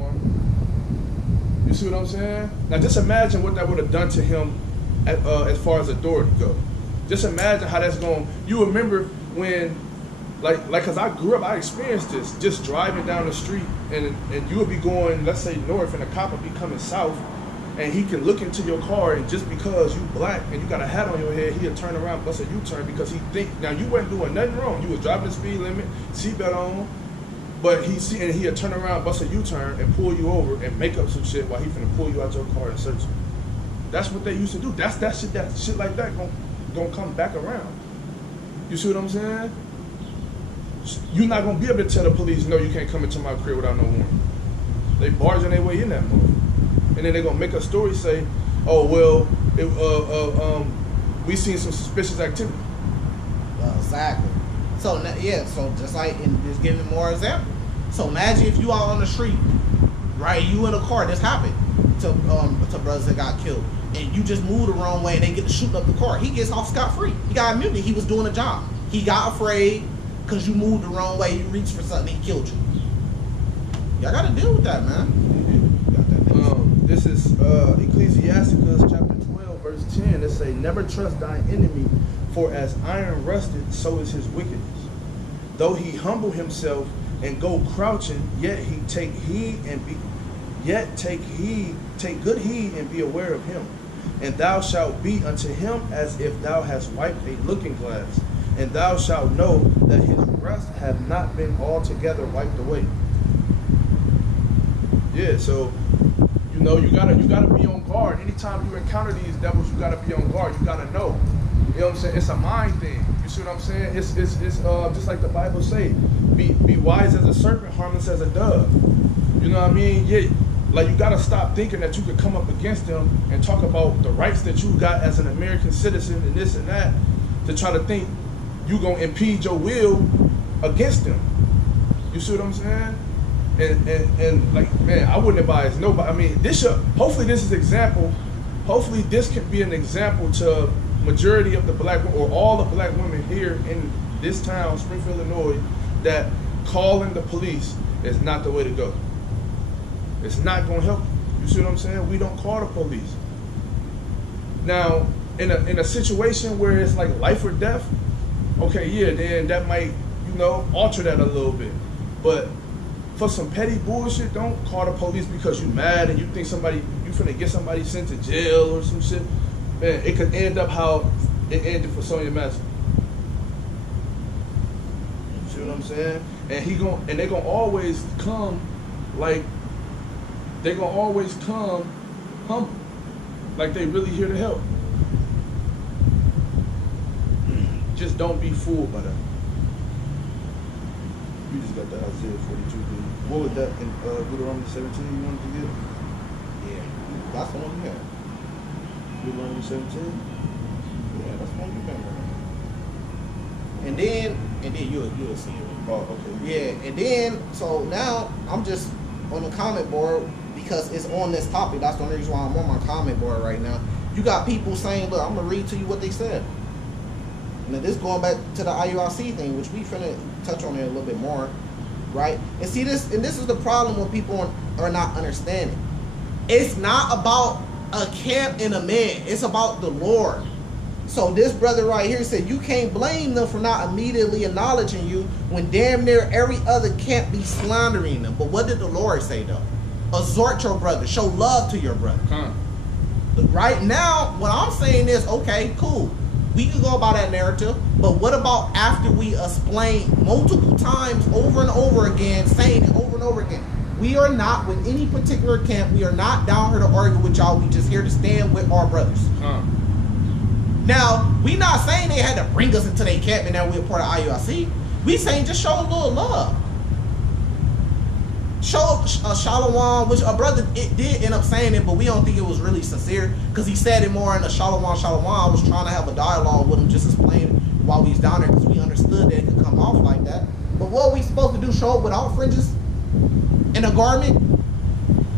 You see what I'm saying? Now just imagine what that would have done to him as far as authority goes. Just imagine how that's going. You remember when, like, cause I grew up, I experienced this, just driving down the street and you would be going, let's say north, and the cop would be coming south, and he can look into your car, and just because you black and you got a hat on your head, he'll turn around, bust a U-turn because he think, now you weren't doing nothing wrong. You was driving the speed limit, seatbelt on, but he'll turn around, bust a U-turn, and pull you over and make up some shit while he finna pull you out your car and search you. That's what they used to do. That shit like that gonna come back around. You see what I'm saying? You're not gonna be able to tell the police, no, you can't come into my crib without no warrant. They barging their way in that motherfucker. And then they're gonna make a story say, oh well, we seen some suspicious activity. Exactly. So yeah, so just like just giving more example. So imagine if you out on the street, right? You in a car. This happened to brothers that got killed, and you just move the wrong way, and they get to shooting up the car. He gets off scot-free. He got immunity. He was doing a job. He got afraid because you moved the wrong way. You reached for something. He killed you. Y'all got to deal with that, man. This is Ecclesiasticus chapter 12, verse 10. It say, never trust thine enemy, for as iron rusted, so is his wickedness. Though he humble himself and go crouching, yet he take good heed and be aware of him. And thou shalt be unto him as if thou hast wiped a looking glass, and thou shalt know that his rust hath not been altogether wiped away. Yeah, so you know, you gotta be on guard. Anytime you encounter these devils, you gotta be on guard. You gotta know. You know what I'm saying? It's a mind thing. You see what I'm saying? It's just like the Bible say, be wise as a serpent, harmless as a dove. You know what I mean? Yeah, like you gotta stop thinking that you could come up against them and talk about the rights that you got as an American citizen and this and that, to try to think you gonna impede your will against them. You see what I'm saying? And like, man, I wouldn't advise nobody. I mean, hopefully this is example. Hopefully this can be an example to majority of the black or all the black women here in this town, Springfield, Illinois, that calling the police is not the way to go. It's not going to help. You see what I'm saying? We don't call the police. Now, in a situation where it's like life or death, okay, yeah, then that might, you know, alter that a little bit. But for some petty bullshit, don't call the police because you mad and you think you finna get somebody sent to jail or some shit. Man, it could end up how it ended for Sonya Massey. You see what I'm saying? And they gonna always come humble, like they really here to help. Just don't be fooled by that. You just got the Isaiah 42. What was that in Deuteronomy 17 you wanted to get? Yeah, that's the one you had. Deuteronomy 17? Yeah, that's the one you got. And then you'll see it. Oh, okay. Yeah, and then, so now I'm just on the comment board because it's on this topic. That's the only reason why I'm on my comment board right now. You got people saying, look, I'm going to read to you what they said. Now this going back to the IUIC thing, which we finna touch on it a little bit more, right? And see this, and this is the problem when people are not understanding. It's not about a camp and a man. It's about the Lord. So this brother right here said you can't blame them for not immediately acknowledging you when damn near every other camp be slandering them. But what did the Lord say though? Exhort your brother. Show love to your brother. But right now, what I'm saying is, okay, cool. We can go about that narrative, but what about after we explain multiple times over and over again, saying it over and over again? We are not with any particular camp. We are not down here to argue with y'all. We just here to stand with our brothers. Now, we not saying they had to bring us into their camp and now we're part of IUIC. We saying just show a little love. Show shalom, which a brother it did end up saying it, but we don't think it was really sincere because he said it more in a shalom. I was trying to have a dialogue with him, just explain while we was down there because we understood that it could come off like that. But what we supposed to do? Show up without fringes and a garment?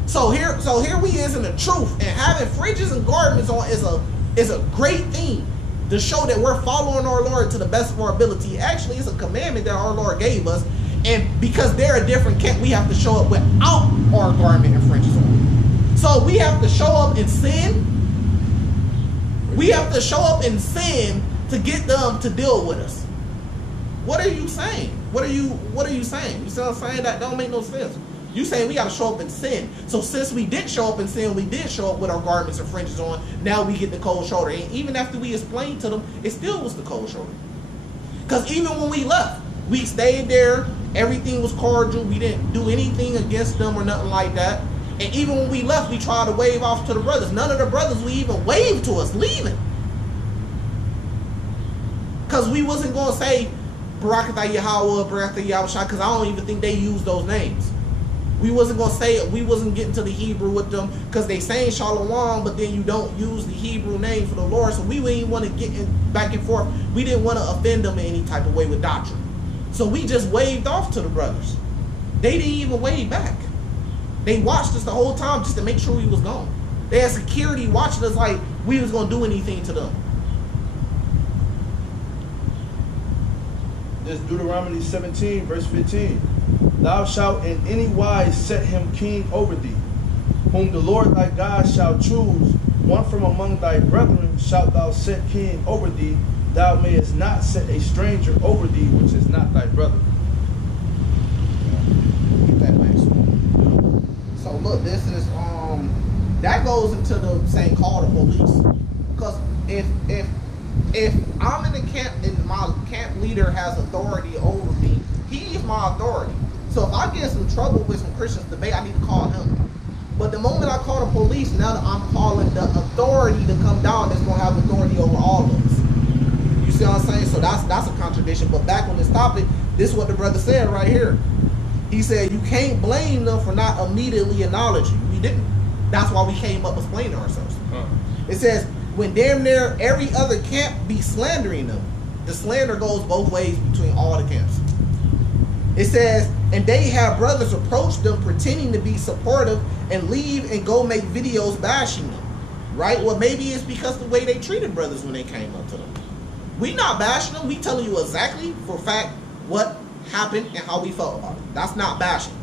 So here we is in the truth, and having fringes and garments on is a great thing to show that we're following our Lord to the best of our ability. Actually, it's a commandment that our Lord gave us. And because they're a different camp, we have to show up without our garment and fringes on. So we have to show up in sin. We have to show up in sin to get them to deal with us. What are you saying? What are you saying? You see what I'm saying? That don't make no sense. You saying we got to show up in sin. So since we did show up in sin, we did show up with our garments and fringes on. Now we get the cold shoulder. And even after we explained to them, it still was the cold shoulder. Because even when we left, we stayed there. Everything was cordial. We didn't do anything against them or nothing like that. And even when we left, we tried to wave off to the brothers. None of the brothers would even wave to us leaving. Because we wasn't going to say Barakatah Yahweh, Barakatah Yahweh, because I don't even think they used those names. We wasn't going to say it. We wasn't getting to the Hebrew with them because they saying Shalom, but then you don't use the Hebrew name for the Lord. So we didn't want to get back and forth. We didn't want to offend them in any type of way with doctrine. So we just waved off to the brothers. They didn't even wave back. They watched us the whole time just to make sure we was gone. They had security watching us like we was going to do anything to them. This Deuteronomy 17, verse 15. Thou shalt in any wise set him king over thee, whom the Lord thy God shall choose. One from among thy brethren shalt thou set king over thee. Thou mayest not set a stranger over thee, which is not thy brother. Get that nice. So look, this is that goes into the saying call the police. Because if I'm in the camp and my camp leader has authority over me, he's my authority. So if I get in some trouble with some Christians debate, I need to call him. But the moment I call the police, now that I'm calling the authority to come down that's going to have authority over all of us. You see what I'm saying? So that's a contradiction. But back on this topic, this is what the brother said right here. He said you can't blame them for not immediately acknowledging. We didn't. That's why we came up explaining ourselves. It says, when damn near every other camp be slandering them, the slander goes both ways between all the camps. It says, and they have brothers approach them pretending to be supportive and leave and go make videos bashing them. Right? Well, maybe it's because the way they treated brothers when they came up to them. We not bashing them. We telling you exactly for a fact what happened and how we felt about it. That's not bashing.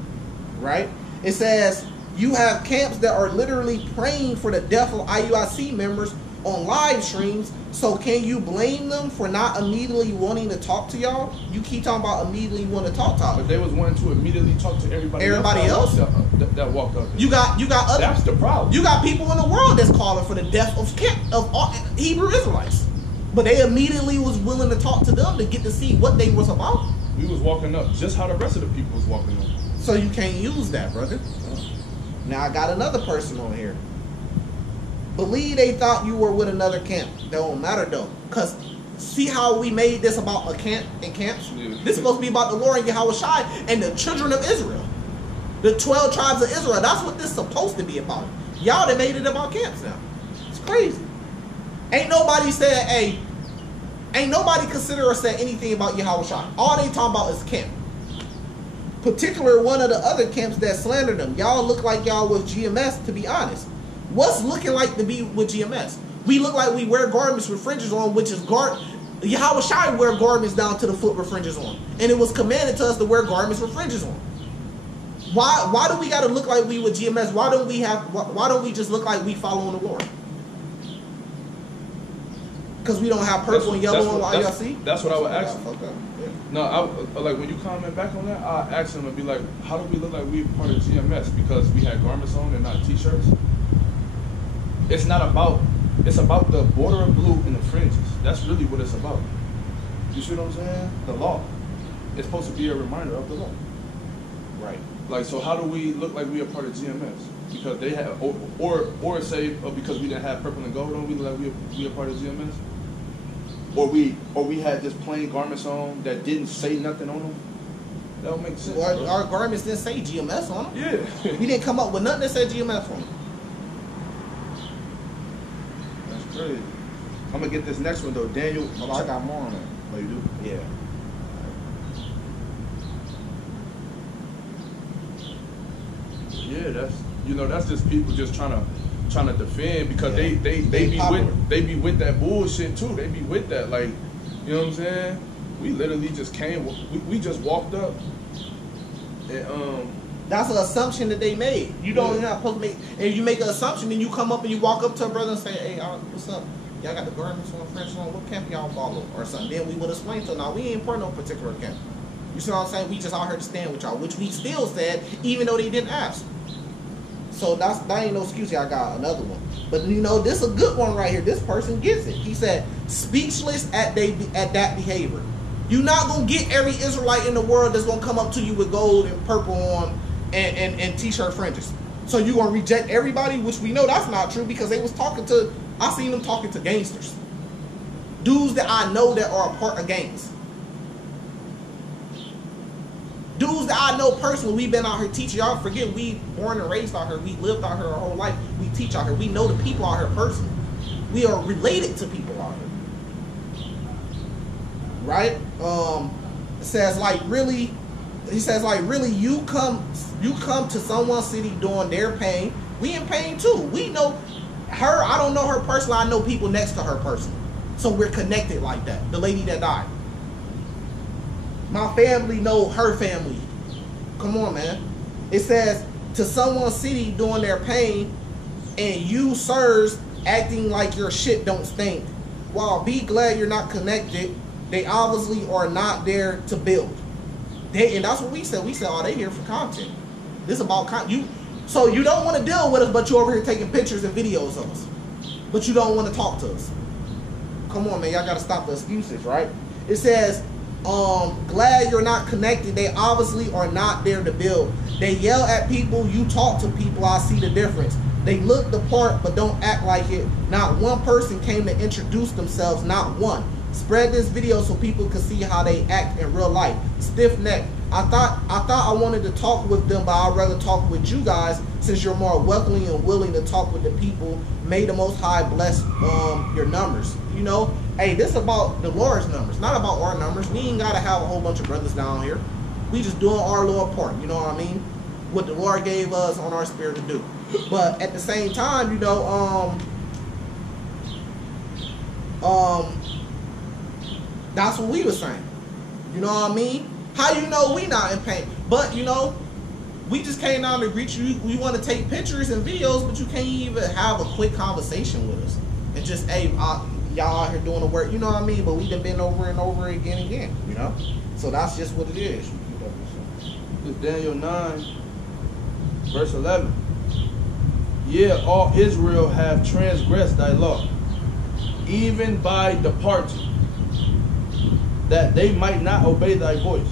Right? It says, you have camps that are literally praying for the death of IUIC members on live streams, so can you blame them for not immediately wanting to talk to y'all? You keep talking about immediately want to talk to y'all. But they was wanting to immediately talk to everybody else that walked up there. You got other. That's the problem. You got people in the world that's calling for the death of all Hebrew Israelites, but they immediately was willing to talk to them to get to see what they was about. We was walking up just how the rest of the people was walking up. So you can't use that, brother. Now I got another person on here. Believe they thought you were with another camp. That don't matter though. Because see how we made this about a camp and camps? Yeah. This is supposed to be about the Lord and Yahweh Shai and the children of Israel. The 12 tribes of Israel. That's what this is supposed to be about. Y'all that made it about camps now. It's crazy. Ain't nobody said, hey, ain't nobody consider or said anything about Yahweh Shai. All they talking about is camp. Particular one of the other camps that slandered them. Y'all look like y'all was GMS, to be honest. What's looking like to be with GMS? We look like we wear garments with fringes on, which is Yahweh Shai wear garments down to the foot with fringes on. And it was commanded to us to wear garments with fringes on. Why do we gotta look like we with GMS? Why don't we just look like we following the Lord? Because we don't have purple and yellow on IRC? That's what I would ask him. No, like when you comment back on that, I ask him and be like, how do we look like we part of GMS? Because we had garments on and not t-shirts? It's not about, it's about the border of blue and the fringes. That's really what it's about. You see what I'm saying? The law. It's supposed to be a reminder of the law. Right. Like, so how do we look like we are part of GMS? Because they have, or say, because we didn't have purple and gold on, we look like we are part of GMS? or we had just plain garments on that didn't say nothing on them. That don't make sense. Well, our garments didn't say GMS on them. Yeah. We didn't come up with nothing that said GMS on them. That's crazy. I'm gonna get this next one though, Daniel. Well, I got more on it. Oh, you do? Yeah. Yeah, that's just people just trying to defend because Yeah. they be with that bullshit too. They be with that, like, you know what I'm saying? We literally just came. We just walked up and That's an assumption that they made. You don't, Yeah. you're not supposed to make. If you make an assumption, then you come up and you walk up to a brother and say, "Hey, what's up? Y'all got the garments on, French on. What camp y'all follow, or something?" Then we would explain to them. Now we ain't for no particular camp. You see what I'm saying? We just out here to stand with y'all, which we still said, even though they didn't ask. So that ain't no excuse. I got another one, but you know this is a good one right here. This person gets it. He said, "Speechless at that behavior." You're not gonna get every Israelite in the world that's gonna come up to you with gold and purple on and t-shirt fringes. So you're gonna reject everybody, which we know that's not true because they was talking to. I seen them talking to gangsters, dudes that I know that are a part of gangs. Dudes that I know personally, we've been out here teaching. Y'all forget we born and raised out here. We lived out here our whole life. We teach out here. We know the people out here personally. We are related to people out here. Right? It says like really, he says like really you come to someone's city during their pain. We in pain too. We know her. I don't know her personally. I know people next to her personally. So we're connected like that. The lady that died. My family know her family. Come on, man. It says, to someone's city during their pain, and you, sirs, acting like your shit don't stink. While be glad you're not connected, they obviously are not there to build. And that's what we said. We said, oh, they here for content. This is about content. So you don't want to deal with us, but you're over here taking pictures and videos of us. But you don't want to talk to us. Come on, man. Y'all got to stop the excuses, right? It says, glad you're not connected. They obviously are not there to build. They yell at people. You talk to people. I see the difference. They look the part but don't act like it. Not one person came to introduce themselves. Not one. Spread this video so people can see how they act in real life. Stiff neck. I thought I wanted to talk with them, but I'd rather talk with you guys since you're more welcoming and willing to talk with the people. May the Most High bless your numbers. You know, hey, this is about the Lord's numbers, not about our numbers. We ain't gotta have a whole bunch of brothers down here. We just doing our little part. You know what I mean? What the Lord gave us on our spirit to do. But at the same time, you know, that's what we were saying. You know what I mean? How you know we not in pain? But you know, we just came down to greet you. We want to take pictures and videos, but you can't even have a quick conversation with us and just, hey, y'all out here doing the work. You know what I mean? But we done been over and over again and again. You know, so that's just what it is. It's Daniel 9, verse 11. Yeah, all Israel have transgressed thy law, even by departing, that they might not obey thy voice.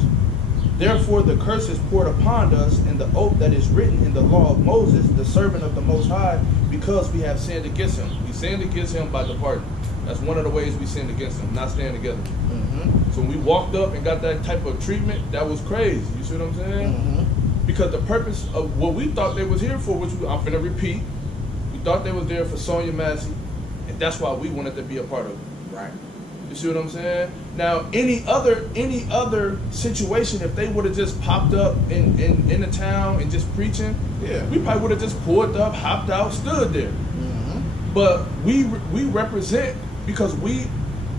Therefore the curse is poured upon us, and the oath that is written in the law of Moses, the servant of the Most High, because we have sinned against him. We sinned against him by departing. That's one of the ways we sinned against him, not staying together. Mm-hmm. So when we walked up and got that type of treatment, that was crazy. You see what I'm saying? Mm-hmm. Because the purpose of what we thought they was here for, which I'm finna repeat, we thought they was there for Sonia Massey, and that's why we wanted to be a part of it. Right. You see what I'm saying? Now, any other situation, if they would have just popped up in the town and just preaching, Yeah. we probably would have just pulled up, hopped out, stood there. Mm-hmm. But we represent, because we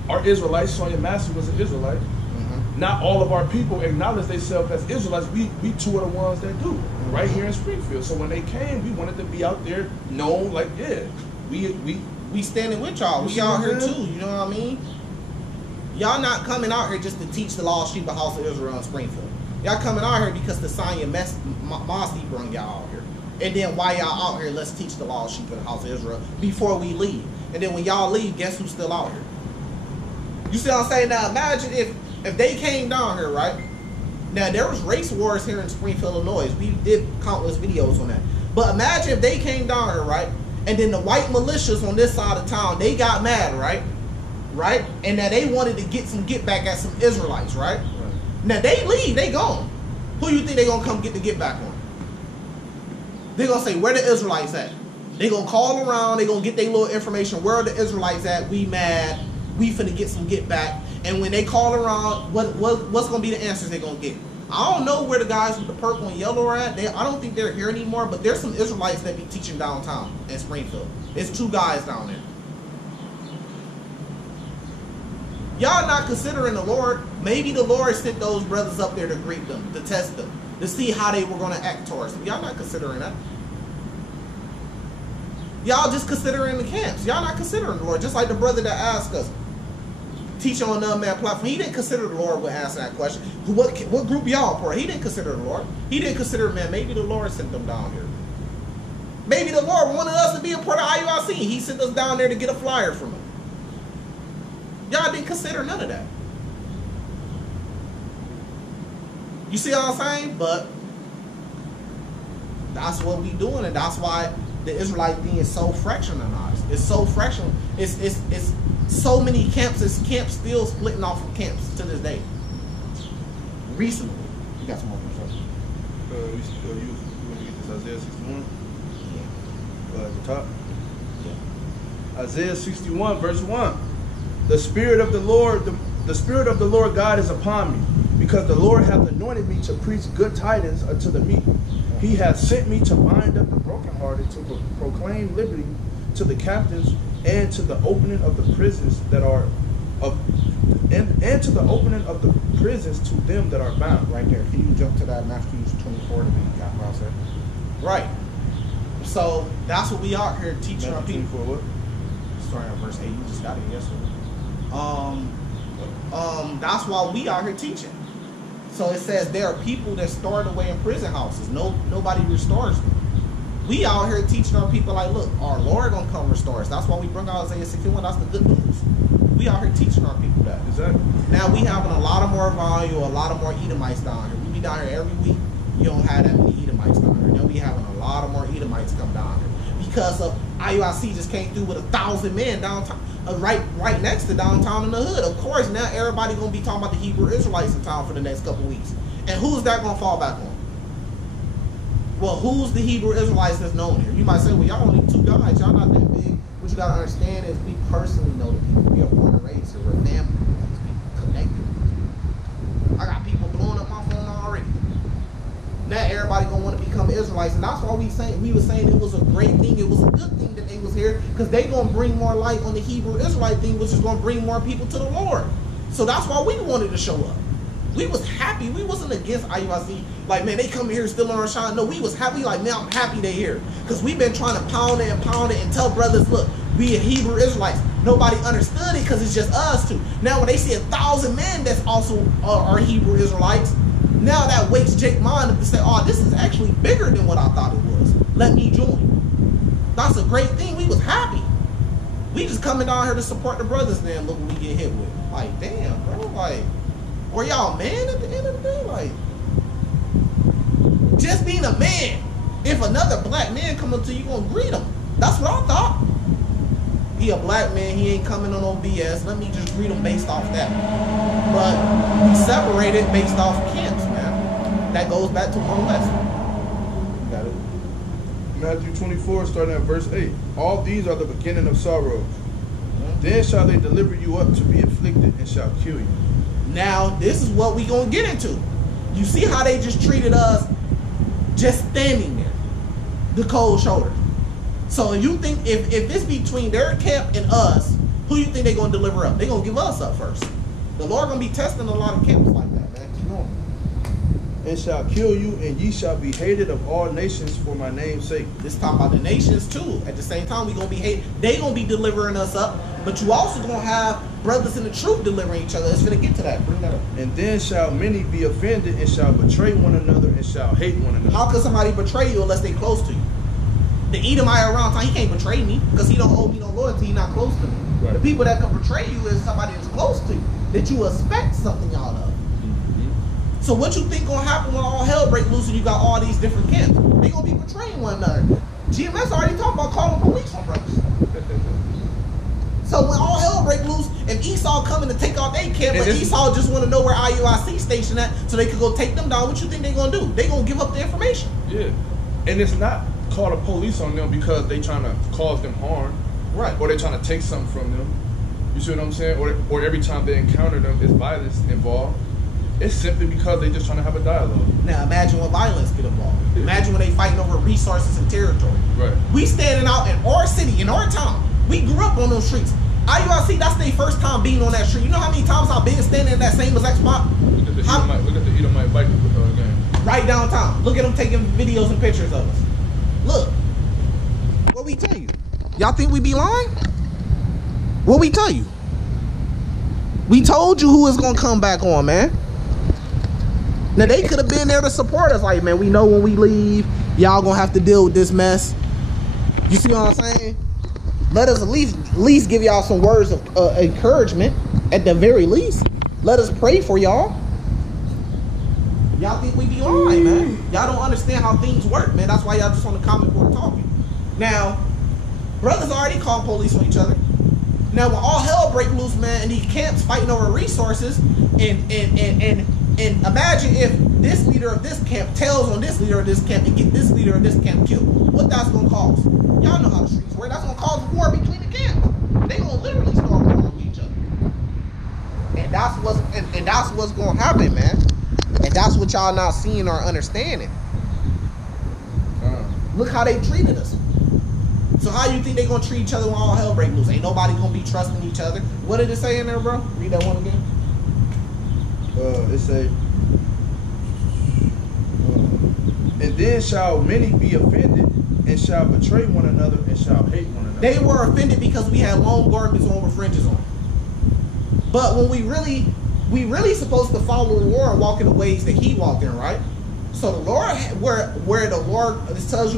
are Israelites. Sonia Massey was an Israelite. Mm-hmm. Not all of our people acknowledge themselves as Israelites. We two are the ones that do, right here in Springfield. So when they came, we wanted to be out there known, like, yeah, we standing with y'all. We out here too. You know what I mean? Y'all not coming out here just to teach the lost sheep of House of Israel in Springfield. Y'all coming out here because the Sonia Massey brung y'all out here. And then while y'all out here, let's teach the lost sheep of the House of Israel before we leave. And then when y'all leave, guess who's still out here? You see what I'm saying? Now imagine if they came down here, right? Now there was race wars here in Springfield, Illinois. We did countless videos on that. But imagine if they came down here, right? And then the white militias on this side of town, they got mad, right? right? And now they wanted to get back at some Israelites, right? Now they leave, they gone. Who you think they gonna come get back on? They gonna say, where the Israelites at? They gonna call around, they gonna get their little information, where are the Israelites at? We mad, we finna get some get back. And when they call around, what's gonna be the answers they gonna get? I don't know where the guys with the purple and yellow are at. I don't think they're here anymore, but there's some Israelites that be teaching downtown in Springfield. It's 2 guys down there. Y'all not considering the Lord. Maybe the Lord sent those brothers up there to greet them, to test them, to see how they were going to act towards them. Y'all not considering that. Y'all just considering the camps. Y'all not considering the Lord. Just like the brother that asked us, teach on the man platform. He didn't consider the Lord would answer that question. What group y'all for? He didn't consider the Lord. He didn't consider, man, maybe the Lord sent them down here. Maybe the Lord wanted us to be a part of IUIC. He sent us down there to get a flyer from him. Y'all didn't consider none of that. You see what I'm saying? But that's what we doing, and that's why the Israelite thing is so fractionalized. It's so fractional. It's so many camps. It's camps still splitting off from camps to this day. Recently, you got some more construction. You want to get this Isaiah 61? Yeah. At the top. Yeah. Isaiah 61, verse 1. The Spirit of the Lord, the Spirit of the Lord God is upon me, because the Lord hath anointed me to preach good tidings unto the meek. He hath sent me to bind up the brokenhearted, to proclaim liberty to the captives, and to the opening of the prisons that are and to the opening of the prisons to them that are bound. Right there. Can you jump to that Matthew 24 to be got what I said? Right. So that's what we out here teaching our people. 24 what? Starting at verse 8. You just got it yesterday. That's why we out here teaching. So it says there are people that stored away in prison houses. Nobody restores them. We out here teaching our people like, look, our Lord gonna come restore us. That's why we bring out Isaiah 61. That's the good news. We out here teaching our people that. Exactly. Now we having a lot of more volume, a lot of more Edomites down here. We be down here every week. You don't have that many Edomites down here. Now we having a lot of more Edomites come down here because of IUIC just came through with 1,000 men downtown. Right next to downtown in the hood. Of course, now everybody gonna be talking about the Hebrew Israelites in town for the next couple weeks. And who's that gonna fall back on? Well, who's the Hebrew Israelites that's known here? You might say, well, y'all only 2 guys. Y'all not that big. What you gotta understand is we personally know the people. We are born and raised here. We're family. We connected. I got people blowing up my phone already. Now everybody gonna want to become Israelites, and that's why we were saying it was a great thing. It was a good thing that they was here, because they gonna bring more light on the Hebrew Israelite thing, which is gonna bring more people to the Lord. So that's why we wanted to show up. We was happy. We wasn't against IUIC. Like, man, they come here still on our shine. No, we was happy. Like, man, I'm happy they're here, because we've been trying to pound it and tell brothers, look, we are Hebrew Israelites. Nobody understood it because it's just us 2. Now when they see 1,000 men that's also are Hebrew Israelites, now that wakes Jake mind up to say, oh, this is actually bigger than what I thought it was. Let me join. That's a great thing. We was happy. We just coming down here to support the brothers, then look what we get hit with. Like, damn, bro. Like, were y'all man at the end of the day? Like, just being a man. If another black man come up to you, gonna greet him. That's what I thought. He a black man, he ain't coming on no BS. Let me just greet him based off that. But we separated based off camps, man. That goes back to one lesson. You got it. Matthew 24, starting at verse 8. All these are the beginning of sorrows. Then shall they deliver you up to be afflicted, and shall kill you. Now, this is what we gonna get into. You see how they just treated us just standing there, the cold shoulder. So you think if it's between their camp and us, who you think they're gonna deliver up? They're gonna give us up first. The Lord gonna be testing a lot of camps like that, man. Keep going. And shall kill you, and ye shall be hated of all nations for my name's sake. This talking about the nations too. At the same time, we gonna be hated. They gonna be delivering us up, but you also gonna have brothers in the truth delivering each other. It's gonna get to that. Bring that up. And then shall many be offended, and shall betray one another, and shall hate one another. How can somebody betray you unless they close to you? The Edomite around town, he can't betray me because he don't owe me no loyalty. He not close to me. Right. The people that can betray you is somebody that's close to you, that you expect something out of. So what you think gonna happen when all hell break loose and you got all these different camps? They gonna be betraying one another. GMS already talked about calling police on brothers. So when all hell break loose, if Esau coming to take out their camp, but Esau just want to know where IUIC stationed at so they could go take them down, what you think they gonna do? They gonna give up the information. Yeah. And it's not call the police on them because they trying to cause them harm. Right. Or they trying to take something from them. You see what I'm saying? Or every time they encounter them, is violence involved. It's simply because they just trying to have a dialogue. Now imagine when violence get involved. Yeah. Imagine when they fighting over resources and territory. Right. We standing out in our city, in our town. We grew up on those streets. IUIC, that's their first time being on that street. You know how many times I've been standing in that same exact spot? Look at the Edomite bike game. Right downtown. Look at them taking videos and pictures of us. Look. What we tell you? Y'all think we be lying? What we tell you? We told you who is gonna come back on, man. Now they could have been there to support us. Like, man, we know when we leave, y'all gonna have to deal with this mess. You see what I'm saying? Let us at least give y'all some words of encouragement. At the very least, let us pray for y'all. Y'all think we be lying, man? Y'all don't understand how things work, man. That's why y'all just on the comment board talking. Now, brothers already called police on each other. Now, when all hell break loose, man, and these camps fighting over resources, and imagine if this leader of this camp tells on this leader of this camp and get this leader of this camp killed. What that's gonna cause? Y'all know how the streets work. That's gonna cause war between the camps. They gonna literally start warring with each other. And that's what's gonna happen, man. And that's what y'all not seeing or understanding. Look how they treated us. So how you think they gonna treat each other when all hell break loose? Ain't nobody gonna be trusting each other. What did it say in there, bro? Read that one again. It say, and then shall many be offended, and shall betray one another, and shall hate one another. They were offended because we had long garments on with fringes on. But when we really supposed to follow the Lord and walk in the ways that He walked in, right? So the Lord, where the Lord tells you